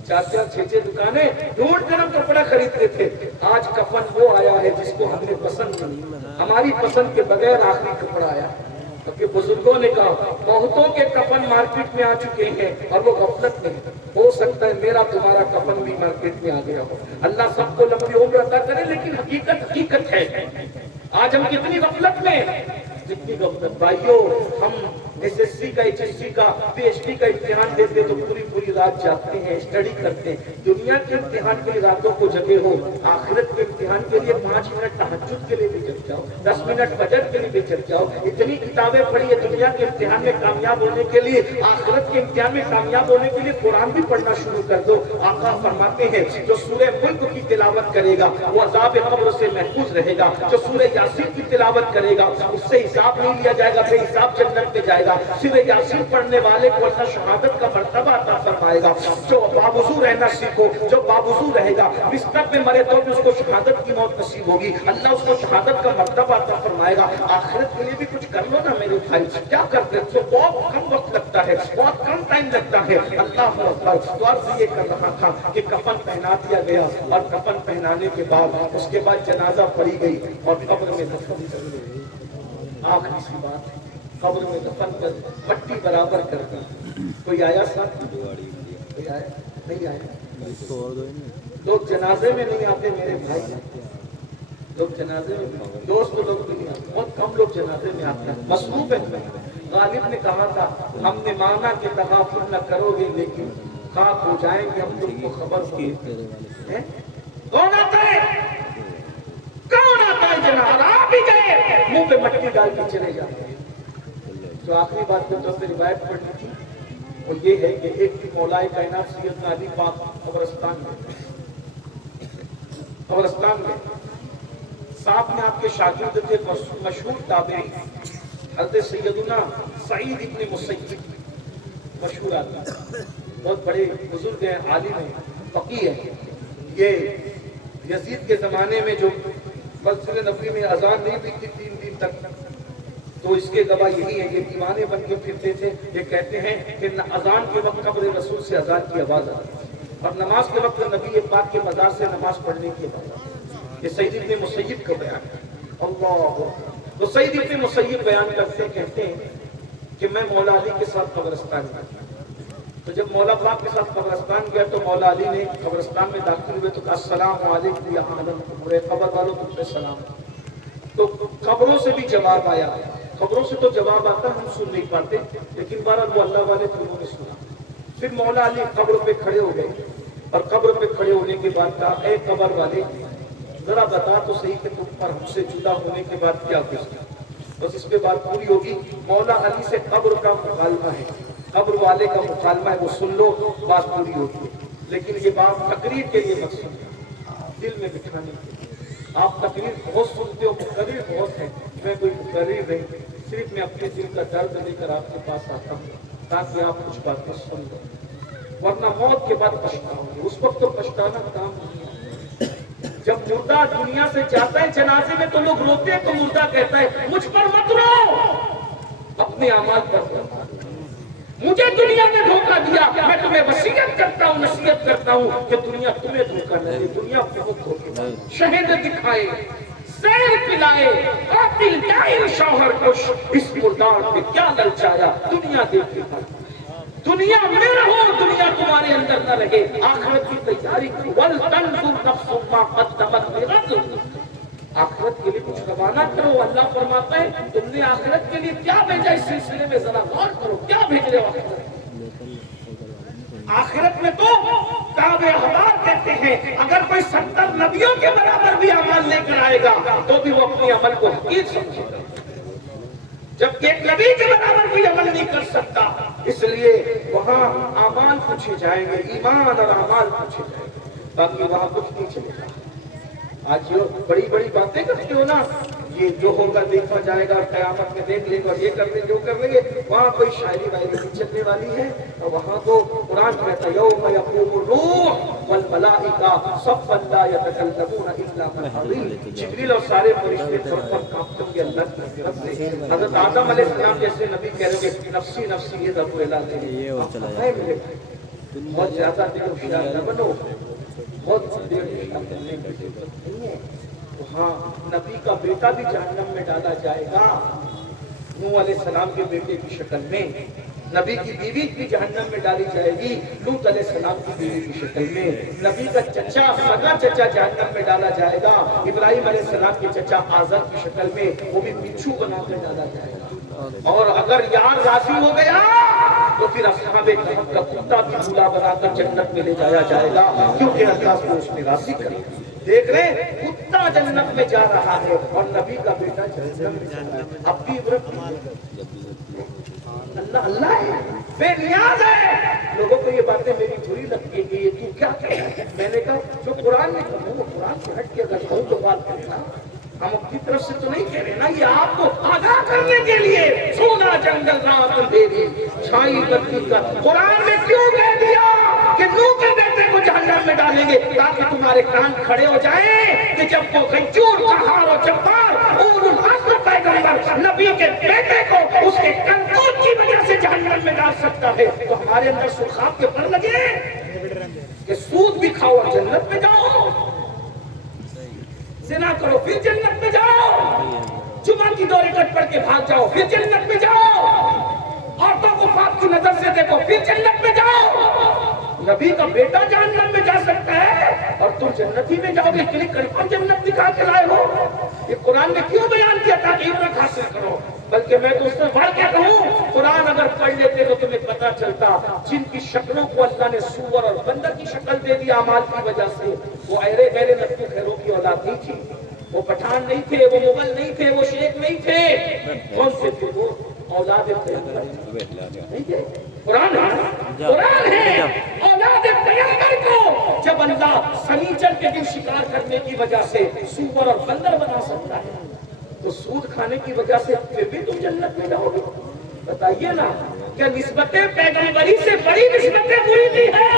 چار چار چھ چھ دکانیں ڈھونڈ کر ہم کپڑا خریدتے تھے، آج کفن وہ آیا ہے جس کو ہم نے پسند نہیں، ہماری پسند کے بغیر آخری کپڑا آیا، کیونکہ بزرگوں نے کہا بہتوں کے کفن مارکیٹ میں آ چکے ہیں اور وہ غفلت میں، ہو سکتا ہے میرا تمہارا کفن بھی مارکیٹ میں آ گیا ہو، اللہ سب کو لمبی عمر عطا کرے، لیکن حقیقت ہے، آج ہم کتنی غفلت میں، جتنی غفلت، بھائیوں ہم ایس ایس سی کا ایچ ایس سی کا پی ایچ ڈی کا امتحان دیتے تو پوری رات جاگتے ہیں، اسٹڈی کرتے ہیں، دنیا کے امتحان کے لیے راتوں کو جگے ہو، آخرت کے امتحان کے لیے 5 منٹ تہجد کے لیے بھی جگ جاؤ، 10 منٹ فجر کے لیے بھی جگ جاؤ، اتنی کتابیں پڑھی ہے دنیا کے امتحان میں کامیاب ہونے کے لیے، آخرت کے امتحان میں کامیاب ہونے کے لیے قرآن بھی پڑھنا شروع کر دو، آقا فرماتے ہیں جو سورہ ملک کی تلاوت کرے گا وہ عذاب قبر سے محفوظ رہے گا، جو سورہ یاسین کی تلاوت کرے گا اس سے حساب نہیں لیا جائے گا، بے حساب جنت میں جائے گا، سورہ یاسین پڑھنے والے کو اللہ شہادت کا مرتبہ عطا فرمائے گا، جو باوضو رہنا سیکھو، جو باوضو رہے گا بستر پہ مرے تو بھی اس کو شہادت کی موت نصیب ہوگی، اللہ اس کو شہادت کا مرتبہ عطا فرمائے گا، آخرت کے لیے بھی کچھ کر لو نا میرے بھائی، کیا کرتے ہو، بہت کم وقت لگتا ہے، بہت کم ٹائم لگتا ہے، اللہ اکبر، تو عرض یہ کر رہا تھا کہ کفن پہنا دیا گیا، اور کفن پہنانے کے بعد اس کے بعد جنازہ پڑی گئی اور قبر میں دفن کر دی، آخری سی بات ہے، قبر میں دفن کر مٹی برابر کر دی، کوئی آیا ساتھ، کوئی آیا نہیں آیا، لوگ جنازے میں نہیں آتے میرے بھائی، لوگ جنازے میں، دوست لوگ بھی نہیں آتے، بہت کم لوگ جنازے میں آتے ہیں، مصروف ہے، غالب نے کہا تھا ہم نے مانا کہ تغافل نہ کرو گے لیکن خاک ہو جائیں گے ہم تم کو خبر کی، کون آتا ہے، کون آتا ہے جناب، آپ بھی گئے منہ پہ مٹی ڈال کے چلے جاتے ہیں، جو آخری بات میں تو روایت پڑھنی تھی وہ یہ ہے کہ ایک دن مولائے کائنات سیدنا علی پاک قبرستان میں ساتھ میں آپ کے شاگرد تھے مشہور تابعی حضرت سیدنا سعید ابن مسیب، مشہور آدمی، بہت بڑے بزرگ ہیں، عالم ہیں، فقیہ ہیں، یہ یزید کے زمانے میں جو مسجد نبوی میں اذان نہیں ہوئی تھی 3 دن تک، تو اس کے گواہ یہی ہے، یہ دیوانے بن کے پھرتے تھے، یہ کہتے ہیں کہ اذان کے وقت قبر رسول سے اذان کی آواز آتی اور نماز کے وقت نبی پاک کے مزار سے نماز پڑھنے کی آواز۔ یہ سعید ابن مسیب کا بیان ہے۔ اللہ، تو سعید ابن مسیب بیان کرتے کہتے ہیں کہ میں مولا علی کے ساتھ قبرستان گیا، تو جب مولا پاک کے ساتھ قبرستان گیا تو مولا علی نے قبرستان میں داخل ہوئے تو کہا السلام علیکم یا اہل قبر والوں، تم پہ سلام۔ تو قبروں سے بھی جواب آیا، خبروں سے تو جواب آتا ہم سن نہیں پاتے، لیکن بہرحال وہ اللہ والے تھے، انہوں نے سنا۔ پھر مولا علی قبر پہ کھڑے ہو گئے اور قبر پہ کھڑے ہونے کے بعد کہا اے قبر والے ذرا بتا تو صحیح کہ تم پر ہم سے جدا ہونے کے بعد کیا گزرا۔ بس اس پہ بات پوری ہوگی۔ مولا علی سے قبر کا مکالمہ ہے، قبر والے کا مکالمہ ہے، وہ سن لو بات پوری ہوگی۔ لیکن یہ بات تقریر کے لیے مت سنو، دل میں بٹھانے کے لیے۔ آپ تقریر بہت سنتے ہو، مقرر بہت ہے، میں کوئی مقرر نہیں، صرف میں اپنے دل کا درد لے کر آپ کے پاس آتا ہوں تاکہ آپ کچھ باتیں سن لو، ورنہ موت کے بعد پچھتاؤ گے۔ اس وقت تو پچھتانا کام نہیں ہے۔ جب مردہ دنیا سے جاتا ہے جنازے میں تو لوگ روتے ہیں، تو مردہ کہتا ہے مجھ پر مت رو، اپنے اعمال پر رو، مجھے دنیا نے دھوکہ دیا، میں تمہیں وصیت کرتا ہوں، نصیحت کرتا ہوں کہ دنیا تمہیں دھوکہ نہ دے۔ دنیا بہت دھوکہ، شہد دکھائے، سیر پلائے، قاتل ڈائر شوہر کش، اس مردار پہ کیا للچایا، دنیا دیکھے پر دنیا میں رہو، دنیا تمہارے اندر نہ رہے۔ آخرت کی تیاری کرو، وَلْتَنْظُرْ نَفْسٌ مَا قَدَّمَتْ لِغَدٍ، آخرت کے لیے کچھ روانہ کرو۔ اللہ فرماتا ہے تم نے آخرت کے لیے کیا بھیجا، اس سلسلے میں ذرا غور کرو، کیا بھیج رہے ہو آخرت میں؟ تو کعب احبار کہتے ہیں اگر کوئی 70 نبیوں کے برابر بھی عمل لے کر آئے گا تو بھی وہ اپنے عمل کو حقیر سمجھے گا، جب ایک نبی کے برابر بھی عمل نہیں کر سکتا۔ اس لیے وہاں اعمال پوچھے جائیں گے، ایمان اور اعمال پوچھے جائیں گے، باقی وہاں کچھ نہیں چلے گا۔ آج جو بڑی بڑی باتیں کرتے ہو نا، یہ جو ہوگا دیکھا جائے گا، قیامت میں دیکھ لیں گے اور یہ کر لیں جو کر لیں گے، وہاں کوئی شاعری واعری نہیں چلنے والی ہے۔ اور وہاں تو قرآن کہتا ہے یوم یقوم الروح والملائکہ صفا لا یتکلمون الا من اذن، جبریل اور سارے فرشتے تھر کانپتے ہوں گے اللہ کی طرف سے۔ حضرت آدم علیہ السلام جیسے نبی کہہ رہے ہیں نفسی نفسی یہ رب العالمین، بہت زیادہ دل ہوشیار نہ بنو، بہت دیر کرنے کی ضرورت نہیں ہے۔ ہاں نبی کا بیٹا بھی جہنم میں ڈالا جائے گا، نوح علیہ السلام کے بیٹے کی شکل میں۔ نبی کی بیوی بھی جہنم میں ڈالی جائے گی، لوط علیہ السلام کی بیوی کی شکل میں۔ نبی کا چچا، سگا چچا جہنم میں ڈالا جائے گا، ابراہیم علیہ السلام کے چچا آزر کی شکل میں، وہ بھی بچھو بنا کر ڈالا جائے گا۔ اور اگر یار راضی ہو گیا تو پھر اصحاب کہف کا کتا بھی دولہا بنا کر جنت میں لے جایا جائے گا، کیونکہ اللہ کو اس میں راضی کرے گا۔ دیکھ رہے کتا جنت میں جا رہا ہے اور نبی کا بیٹا جہنم میں جا رہا ہے۔ اب بھی عبرت اللہ اللہ ہے، بے نیاز ہے۔ لوگوں کو یہ باتیں میری بری لگتی ہے کہ یہ تو کیا کہہ رہا ہے؟ میں نے کہا جو قرآن نے کہا وہ قرآن سے ہٹ کے اگر کہوں تو بات کرنا، ہم اپنی طرف سے تو نہیں کہہ رہے نا، یہ آپ کو آگاہ کرنے کے لیے۔ سونا جنگل رات اندھیری چھائی بتی کا، قرآن نے کیوں کہہ دیا کہ نوح کے بیٹے کو جہنم میں ڈالیں گے؟ تاکہ تمہارے کان کھڑے ہو جائیں کہ جب وہ غیور قہار و جبار اولو العزم پیغمبر نبی کے بیٹے کو اس کے کرتوت کی وجہ سے جہنم میں ڈال سکتا ہے، تو ہمارے اندر سرخاب کے پر لگے کہ سود بھی کھاؤ اور جنت میں جاؤ، زنا کرو پھر جنت میں جاؤ، جمعہ کی 2 رکعت پڑھ کے بھاگ جاؤ پھر جنت میں جاؤ، عورتوں کو پاپ کی نظر سے دیکھو پھر جنت میں جاؤ۔ نبی کا بیٹا جہنم میں جا سکتا ہے اور تم جنتی میں جاؤ گے، کلی کنفرم جنت دکھا کے لائے ہو۔ یہ قرآن نے کیوں بیان کیا؟ تاکہ عبرت حاصل کرو۔ بلکہ میں تو اس میں بڑھ کے کہوں، قرآن اگر پڑھ لیتے تو تمہیں پتا چلتا جن کی شکلوں کو اللہ نے سور اور بندر کی شکل دے دی اعمال کی وجہ سے، وہ ایرے گہرے نبی خیروں کی اولاد نہیں تھی، وہ پٹھان نہیں تھے، وہ مغل نہیں تھے، وہ شیخ نہیں تھے، کون سے تھے؟ وہ اولاد پیغمبر نہیں تھے۔ قرآن ہے اولاد پیغمبر کو جب اللہ سنیچر کے دن شکار کرنے کی وجہ سے سور اور بندر بنا سکتا ہے تو سود کھانے کی وجہ سے پھر بھی تم جنت میں جاؤ گے؟ بتائیے نا، کیا نسبت پیغمبری سے بڑی نسبت مریدی ہے؟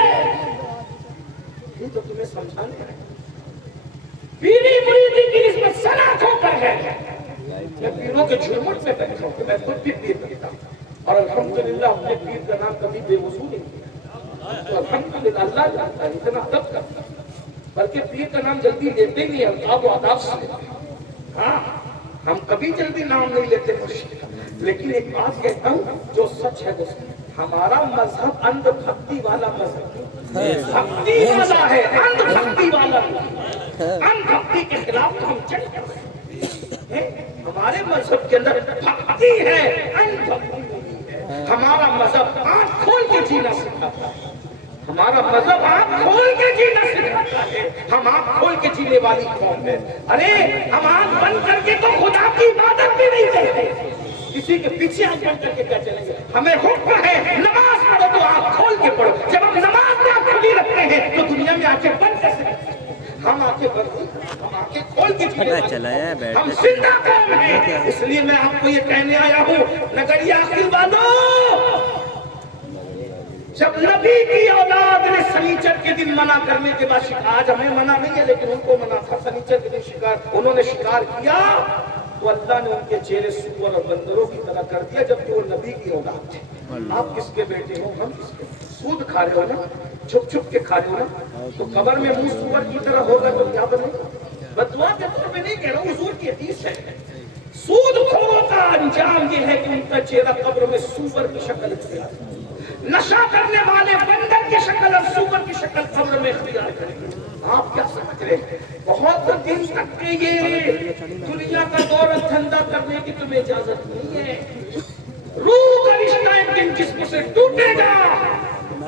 یہ تو تمہیں سمجھانا ہے، پیری مریدی کی نسبت سلاخوں پر ہے، میں پیروں کے جھرمٹ میں بیٹھا ہوں، میں خود بھی پیر بنتا ہوں اور الحمدللہ اپنے پیر کا نام کبھی بے وضو نہیں کیا، تو الحمدللہ اللہ جانتا ہے اتنا ادب کرتا ہے، بلکہ پیر کا نام جلدی لیتے ہی نہیں، القاب و آداب سے لیتے ہیں۔ ہاں ہم کبھی جلدی نام نہیں لیتے مرشد کا، لیکن ایک بات کہتا ہوں جو سچ ہے وہ ہمارا مذہب اندھ بھکتی والا مذہب بھکتی والا ہے، اندھ بھکتی والا اندھ بھکتی کے خلاف تو ہم چل رہے ہیں۔ ہمارے مذہب کے اندر بھکتی ہے، اندھ بھکتی نہیں ہے۔ ہمارا مذہب آنکھ کھول کے جینا سکھاتا ہے، ہمارا مذہب آنکھ کھول کے جینا سکھاتا ہے، ہم آنکھ کھول کے جینے والی قوم ہے۔ ارے ہم آنکھ بند کر کے تو خدا کی عبادت بھی نہیں کرتے، کسی کے پیچھے آنکھ بند کر کے کیا چلیں گے؟ ہمیں حکم ہے نماز پڑھو تو آنکھ کھول کے پڑھو، جب ہم نماز میں آنکھ کھلی رکھتے ہیں تو دنیا میں آنکھیں بند کیسے رکھتے ہیں؟ ہم آنکھیں بند نہیں، ہم آنکھیں کھول کے جینے والے، ہم زندہ قوم ہیں۔ اس لیے میں آپ کو یہ کہنے آیا ہوں نگریا آخر والوں، جب نبی کی اولاد نے سنیچر کے دن منع کرنے کے بعد شکار، آج ہمیں منع نہیں ہے لیکن ان کو منع تھا، سنیچر کے دن شکار انہوں نے شکار کیا تو اللہ نے ان کے چہرے سور اور بندروں کی طرح کر دیا، جبکہ وہ نبی کی اولاد تھے۔ آپ کس کے بیٹے ہو؟ ہم کس کے؟ سود کھا رہے ہو نا، چھپ چھپ کے کھا رہے ہو نا، تو قبر میں منہ سور کی طرح ہوگا تو کیا بنے گا؟ بدعا کے طور پہ نہیں کہہ رہا ہوں، حضور کی حدیث ہے۔ سود خوروں کا انجام یہ ہے کہ ان کا چہرہ قبر میں سور کی شکل اختیار کرے، نشہ کرنے والے بندر کی شکل اور سور کی شکل قبر میں اختیار کریں گے۔ آپ کیا سمجھ رہے ہیں؟ بہت دن تک کے یہ دنیا کا دولت دھندا کرنے کی تمہیں اجازت نہیں ہے۔ روح کا رشتہ ایک دن جسم سے ٹوٹے گا۔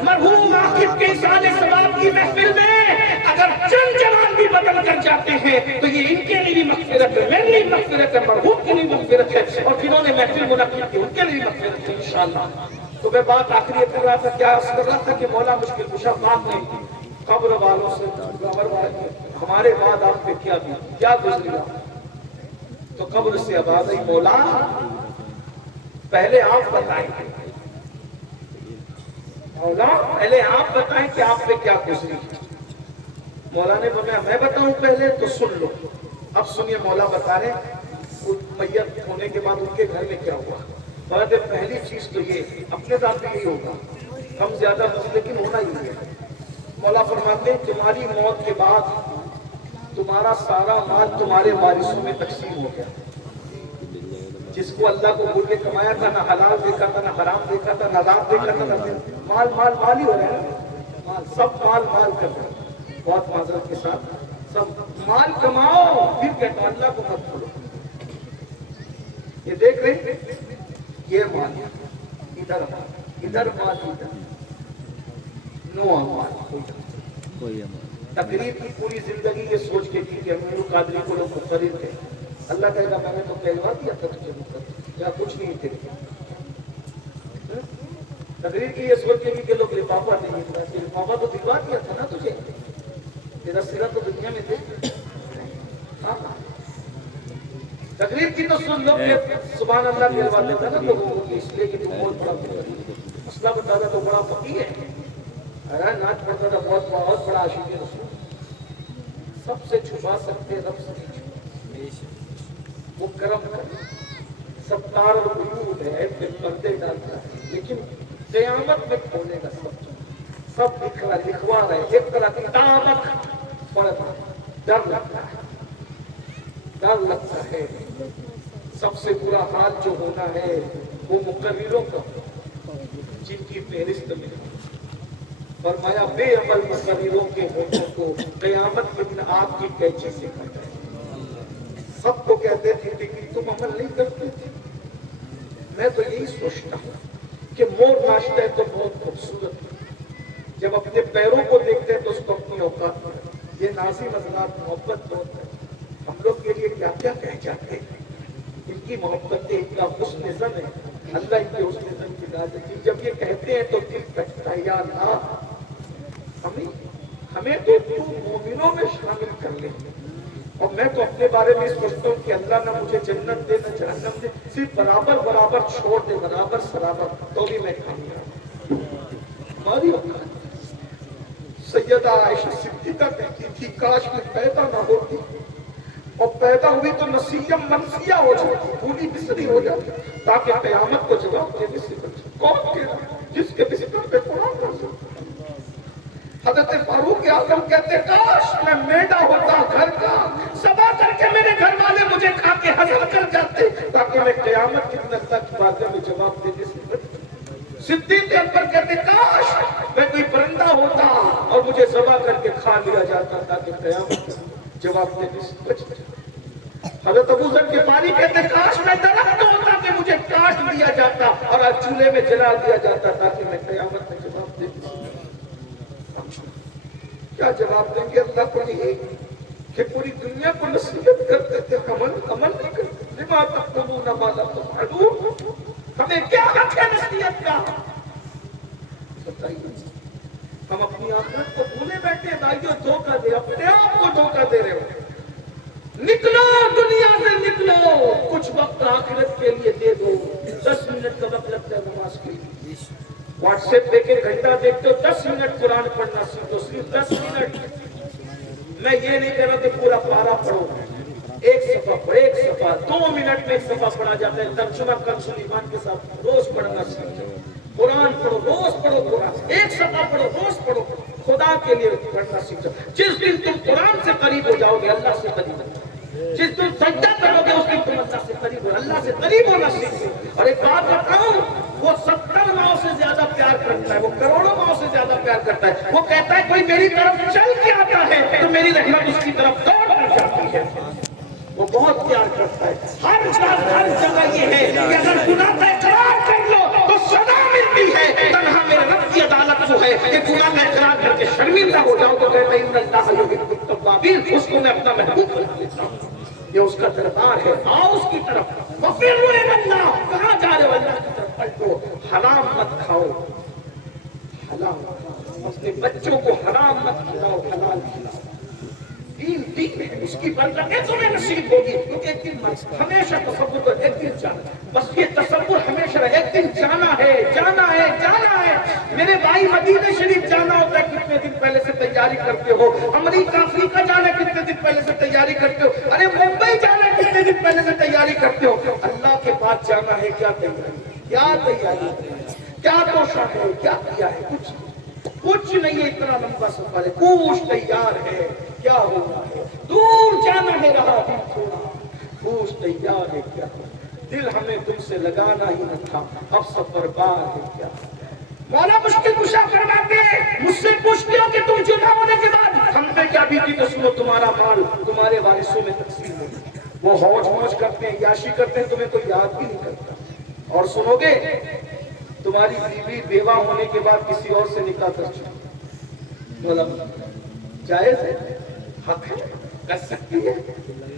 مرحوم عاقب کے احسان ثواب کی محفل میں اگر چند جوان بھی بدل کر جاتے ہیں تو یہ ان کے لیے بھی مغفرت ہے، میرے لیے مغفرت ہے، مرحوم کے لیے مغفرت ہے، اور جنہوں نے محفل منعقد کی ان کے لیے مغفرت ہے انشاءاللہ۔ تو میں بات آخری کر رہا تھا، کیا عرض کر رہا تھا کہ مولا مشکل کشا بات نہیں، قبر والوں سے قبر والے ہمارے بعد آپ پہ کیا گزرا، تو قبر سے آواز آئی مولا پہلے آپ بتائیں، مولا پہلے آپ بتائیں کہ آپ پہ کیا گزری۔ مولا نے فرمایا میں بتاؤں پہلے تو سن لو۔ اب سنیے مولا بتا رہے میت ہونے کے بعد ان کے گھر میں کیا ہوا۔ پہلی چیز تو یہ اپنے ساتھ بھی یہی ہوگا، ہم زیادہ لیکن ہونا ہی ہے۔ مولا فرماتے ہیں تمہاری موت کے بعد تمہارا سارا مال تمہارے وارثوں میں تقسیم ہو گیا۔ جس کو اللہ کو بھول کے کمایا تھا، نہ حلال دیکھا تھا، نہ حرام دیکھا تھا، نہ رات دیکھا تھا، نہ مال مال مال ہی ہو رہا ہے، مال سب مال مال کر رہا ہے۔ بہت معذرت کے ساتھ سب مال کماؤ، پھر کہتا اللہ کو مت بھولو۔ یہ دیکھ رہے یہ مال ادھر مال ادھر مال ادھر نو مال کوئی تقریر کی پوری زندگی یہ سوچ کے کی کہ امیر قادری کو لوگ مقرر تھے، اللہ کہے گا میں نے تو کہلوا دیا تھا تجھے مقرر، یا کچھ نہیں تھے۔ تقریر کی یہ سوچ کے کہ لوگ لفافہ نہیں تھا، لفافہ تو دلوا دیا تھا نا تجھے، تیرا سرا تو دنیا میں دے۔ تقریر کی تو سن لو کہ سبحان اللہ کہلوا دیتا نا لوگوں کو، اس لیے کہ تم بہت بڑا مسئلہ بتانا تو بڑا فقیہ ہے، ارے ناچ پڑتا تھا بہت بڑا عاشق رسول، سب سے چھپا سکتے رب سے نہیں چھپا، وہ کرم کرتا ستار القلوب ہے، پھر پردے ڈالتا ہے، لیکن قیامت میں کھولے گا سب لکھوا رہے ایک طرح کتابت پڑھنا ڈر لگتا ہے، ڈر لگتا ہے۔ سب سے برا حال جو ہونا ہے وہ مقرروں کا، جن کی فہرست میں فرمایا بے عمل مقرروں کے ہونٹوں کو قیامت کے دن آگ کی قینچی سے کاٹا ہے۔ سب کو کہتے تھے لیکن تم عمل نہیں کرتے تھے۔ میں تو یہی سوچتا ہوں کہ مور ناشتا ہے تو بہت خوبصورت ہے، جب اپنے پیروں کو دیکھتے ہیں تو اس کو اپنی اوقات میں یہ نازی حضرات محبت بہت ہے، ہم لوگ کے لیے کیا کیا کہہ جاتے ہیں، ان کی محبت ان کا حسن زن ہے، اللہ ان کے حسن زن کی اجازت دی، جب یہ کہتے ہیں تو دل کٹتا ہے، یا اللہ ہمیں تو مومنوں میں شامل کر لے۔ اور میں تو اپنے بارے میں سوچتا ہوں کہ اللہ نہ مجھے جنت دے نہ جہنم دے، صرف برابر برابر چھوڑ دے، برابر سرابر، تو بھی میں کامیاب۔ ہماری اوقات سیدہ عائشہ صدیقہ کہتی تھی کاش میں پیدا نہ ہوتی، اور پیدا ہوئی تو نسیم منسیہ ہو جاتی، بھولی بسری ہو جاتی، تاکہ قیامت کو جواب دے بسری بچے کون کہہ رہا جس کے بسر پہ قرآن نازل۔ حضرت فاروق اعظم کہتے کاش میں میڈا ہوتا گھر کا، ذبح کر کے میرے گھر والے مجھے کھا کے ہضم کر جاتے تاکہ میں قیامت کے دن اللہ کی بارگاہ میں جواب دے سکتا۔ صدیق اکبر کہتے کاش میں کوئی پرندہ ہوتا اور مجھے ذبح کر کے کھا لیا جاتا تاکہ قیامت کے دن جواب دے سکتا۔ حضرت ابو ذر غفاری کہتے کاش میں درخت ہوتا کہ مجھے کاٹ دیا جاتا اور آج چولہے میں جلا دیا جاتا تاکہ میں قیامت میں جواب دے سکتا۔ کیا جواب دیں گے اللہ کو؟ نہیں کہ پوری دنیا کو نصیحت کرتے تھے، عمل نہیں کرتے۔ لما تقولون ما لا تفعلون، ہمیں کیا حق ہے نصیحت کا؟ بتائیے، ہم اپنی آخرت کو بھولے بیٹھے بھائیو، دھوکہ دے، اپنے آپ کو دھوکہ دے رہے ہو۔ نکلو دنیا سے، نکلو، کچھ وقت آخرت کے لیے دے دو۔ 10 منٹ کا وقت لگتا ہے نماز کے لیے، واٹس ایپ دیکھ کے گھنٹہ دیکھتے ہو، 10 منٹ قرآن پڑھنا سیکھو، صرف 10 منٹ۔ میں یہ نہیں کہہ رہا کہ پورا پارا پڑھو، ایک صفحہ پڑھو، ایک صفحہ 2 منٹ میں ایک صفحہ پڑھا جاتا ہے، ترجمہ کنز ایمان کے ساتھ روز پڑھنا سیکھو۔ قرآن پڑھو، روز پڑھو قرآن، ایک صفحہ پڑھو، روز پڑھو، خدا کے لیے پڑھنا سیکھو۔ جس دن تم قرآن سے قریب ہو جاؤ گے اللہ سے قریب ہو، جس دن سجدہ کرو گے اس دن تم اللہ سے قریب ہو، اللہ سے قریب ہونا سیکھو۔ اور ایک بات بتاؤں، وہ 70 ماؤں سے زیادہ پیار کرتا ہے، وہ کروڑوں ماؤں سے زیادہ پیار کرتا ہے۔ وہ کہتا ہے کوئی میری طرف چل کے آتا ہے تو میری رحمت اس کی طرف دوڑ کر جاتی ہے۔ وہ بہت پیار کرتا ہے۔ ہر جگہ یہ ہے کہ اگر گناہ کا اقرار کر لو تو سزا ملتی ہے، تنہا میرے رب کی عدالت جو ہے کہ گناہ کا اقرار کر کے شرمندہ ہو جاؤ تو کہتا ہے ان اللہ یحب التوابین، اس کو میں اپنا محبوب بنا لیتا ہوں۔ یہ اس کا دربار ہے، آؤ اس کی طرف۔ وفروا الی اللہ، کہاں جا رہے ہو؟ اللہ کی طرف پلٹو۔ حرام مت کھاؤ، حلال کھاؤ، اپنے بچوں کو حرام مت کھلاؤ، حلال کھلاؤ۔ دین ہے، اس کی برکتیں تمہیں نصیب ہوگی، کیونکہ ایک دن ہمیشہ تصور کو ایک دن جانا، بس یہ تصور ہمیشہ ایک دن جانا ہے، جانا ہے، جانا ہے۔ میرے بھائی مدینہ شریف جانا ہوتا ہے، کتنے دن پہلے سے تیاری کرتے ہو؟ امریکہ افریقہ جانا کتنے دن پہلے سے تیاری کرتے ہو؟ ارے ممبئی جانا کتنے دن پہلے سے تیاری کرتے ہو؟ اللہ کے پاس جانا ہے، کیا تیاری، کیا تیاری، کیا کوشش ہے، کیا کیا ہے؟ کچھ نہیں ہے، اتنا لمبا سفر ہے، کچھ تیار ہے، کیا ہونا ہے، دور جانا ہے، رہا دل تھوڑا، کچھ تیار ہے، کیا دل ہمیں تم سے لگانا ہی نہ تھا، اب سفر بار ہے کیا۔ مولا مشکل کشا فرماتے ہیں، مجھ سے پوچھتے ہو کہ تم جدا ہونے کے بعد ہم پہ کیا بیتی، تو سنو تمہارا مال تمہارے وارثوں میں تقسیم ہوگی۔ وہ ہوش موج کرتے ہیں، یاشی کرتے ہیں، تمہیں کوئی یاد بھی نہیں کرتا۔ اور سنو گے تمہاری بیوی بیوہ ہونے کے بعد کسی اور سے نکاح کر چکی، مولا جائز ہے، حق ہے، کر سکتی ہے۔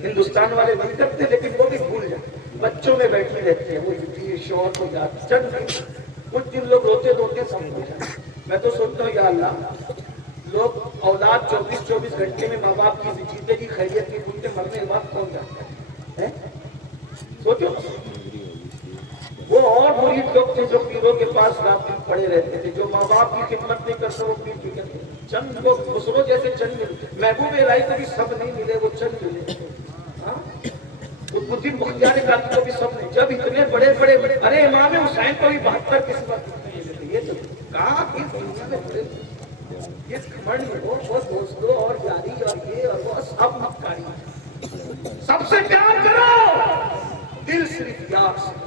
ہندوستان والے نہیں کرتے لیکن وہ بھی بھول جائیں، بچوں میں بیٹھی رہتے ہیں، وہ پیر شوہر کو یاد چند کچھ دن لوگ روتے روتے سب ہو جائیں۔ میں تو سوچتا ہوں یا اللہ، لوگ اولاد 24 گھنٹے میں ماں باپ کی جیتے کی خیریت کی پوچھتے، مرنے کے بعد کون جاتا ہے؟ سوچو، وہ اور مرید لوگ تھے جو پیروں کے پاس رات دن پڑے رہتے تھے، جو ماں باپ کی خدمت نہیں کرتے وہ پیر کی کرتے، چند لوگ خسرو جیسے چند ملے، محبوب الہی کو بھی سب نہیں ملے، وہ چند ملے، قطب الدین بختیار کاکی کو بھی سب نہیں، جب اتنے بڑے بڑے، ارے امام حسین کو بھی 72 قسمت ملے، یہ تو کہاں کی دنیا میں بڑے، اس کھمڑ میں ہو، وہ دوستوں اور یاری اور یہ اور وہ سب مکاری، سب سے پیار کرو، دل صرف یار سے،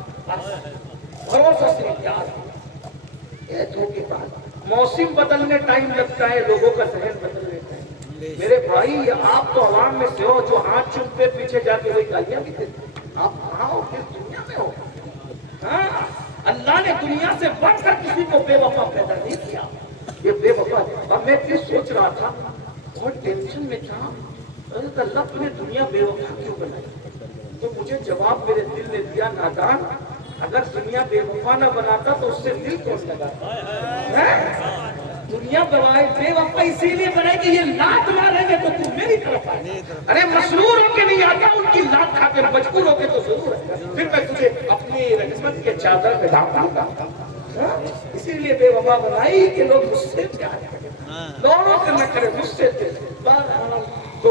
بھروسہ صرف یار سے۔ یہ دھوکے بعد موسم بدلنے ٹائم لگتا ہے، لوگوں کا ذہن بدلنے ٹائم۔ میرے بھائی آپ تو عوام میں سے ہو جو ہاتھ چومتے پیچھے جا کے وہی گالیاں بھی دیتے، آپ کہاں ہو، کس دنیا میں ہو؟ ہاں، اللہ نے دنیا سے بڑھ کر کسی کو بے وفا پیدا نہیں کیا، یہ بے وفا۔ اب میں پھر سوچ رہا تھا، بہت ٹینشن میں تھا، اللہ تمہیں دنیا بے وفا کیوں بنائی؟ تو مجھے جواب میرے دل نے دیا، نادان، اگر دنیا بے وفا نہ بناتا تو اس سے دل کون لگاتا؟ دنیا بے وفا اسی لیے بنائی کہ یہ لات ماریں گے تو تو میری طرف آئے، ارے مسرور ہو کے نہیں آتا، ان کی لات کھا کے مجبور ہو کے تو ضرور ہے، پھر میں تجھے اپنی رحمت کے چادر پہ ڈھانپ دوں گا۔ اسی لیے بے وفا بنائی کہ لوگ مجھ سے پیار کریں، لوگوں سے نہ کریں، مجھ سے۔ تو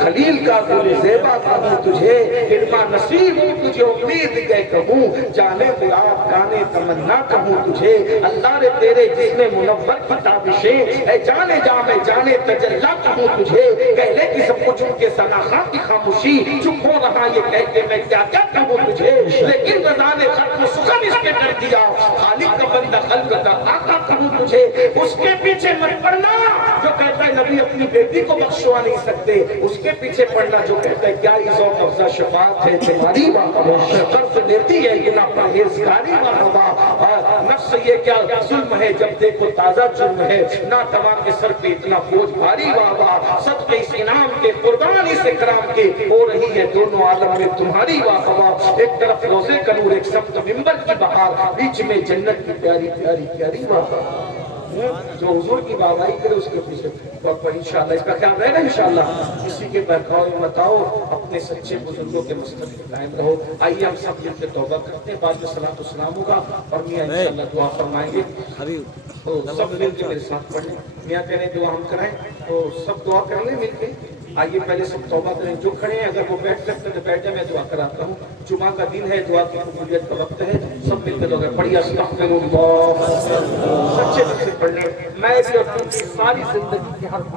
خلیل کا گل زیبا کہوں تجھے، علما نصیب ہوں تجھے امید گئے کہوں، جانے گلاب گانے تمنا کہوں تجھے، اللہ نے تیرے جسم منور کی تابشیں، اے جانے جا میں جانے تجلا کہوں تجھے، کہہ لے کہ سب کچھ ان کے سناخاں کی خاموشی، چپ ہو رہا یہ کہہ کے میں کیا کیا کہوں تجھے، لیکن رضا نے ختم سخن اس پہ کر دیا، خالق کا بندہ خلق کا آقا کہوں تجھے، اس کے پیچھے مت پڑنا جو کہتا ہے نبی اپنی بیٹی کو بخشوا نہیں سکتے، اس کے پیچھے پڑنا جو کہتا ہے کیا ذوق افزا شفاعت ہے تمہاری قرض لیتی ہے گناہ پرہیزگاری اور نفس یہ کیا ظلم ہے جب دیکھو تازہ جرم ہے، ناتواں کے سر پہ اتنا بوجھ بھاری واہ صدقے اس انعام کے قربان اس اکرام کے، ہو رہی ہے دونوں عالم میں تمہاری واہ، ایک طرف روزے کا نور ایک سمت ممبر کی بہار، بیچ میں جنت کی پیاری پیاری پیاری واہ، جو حضور کی بابائی کرے اس کے پیچھے انشاءاللہ اس کا خیال رہے گا انشاءاللہ، کسی کے بہکاؤ مت آؤ، اپنے سچے بزرگوں کے مسلک پہ قائم رہو۔ آئیے ہم سب مل کے توبہ کرتے ہیں، بعد میں صلاۃ و سلام ہوگا اور میاں انشاءاللہ دعا فرمائیں گے، تو سب مل کے میرے ساتھ پڑھ لیں، میاں کہہ رہے ہیں دعا ہم کرائیں تو سب دعا کر لیں مل کے۔ آئیے پہلے سب توبہ کریں، جو کھڑے ہیں اگر وہ بیٹھ سکتے ہیں تو بیٹھ جائیں، میں دعا کراتا ہوں، جمعہ کا دن ہے، دعا کی قبولیت کا وقت ہے، سب مل کے دعا پڑھیے استغفر اللہ، سچے دل سے پڑھ لیں، میں بھی اور تم کی ساری زندگی کی ہر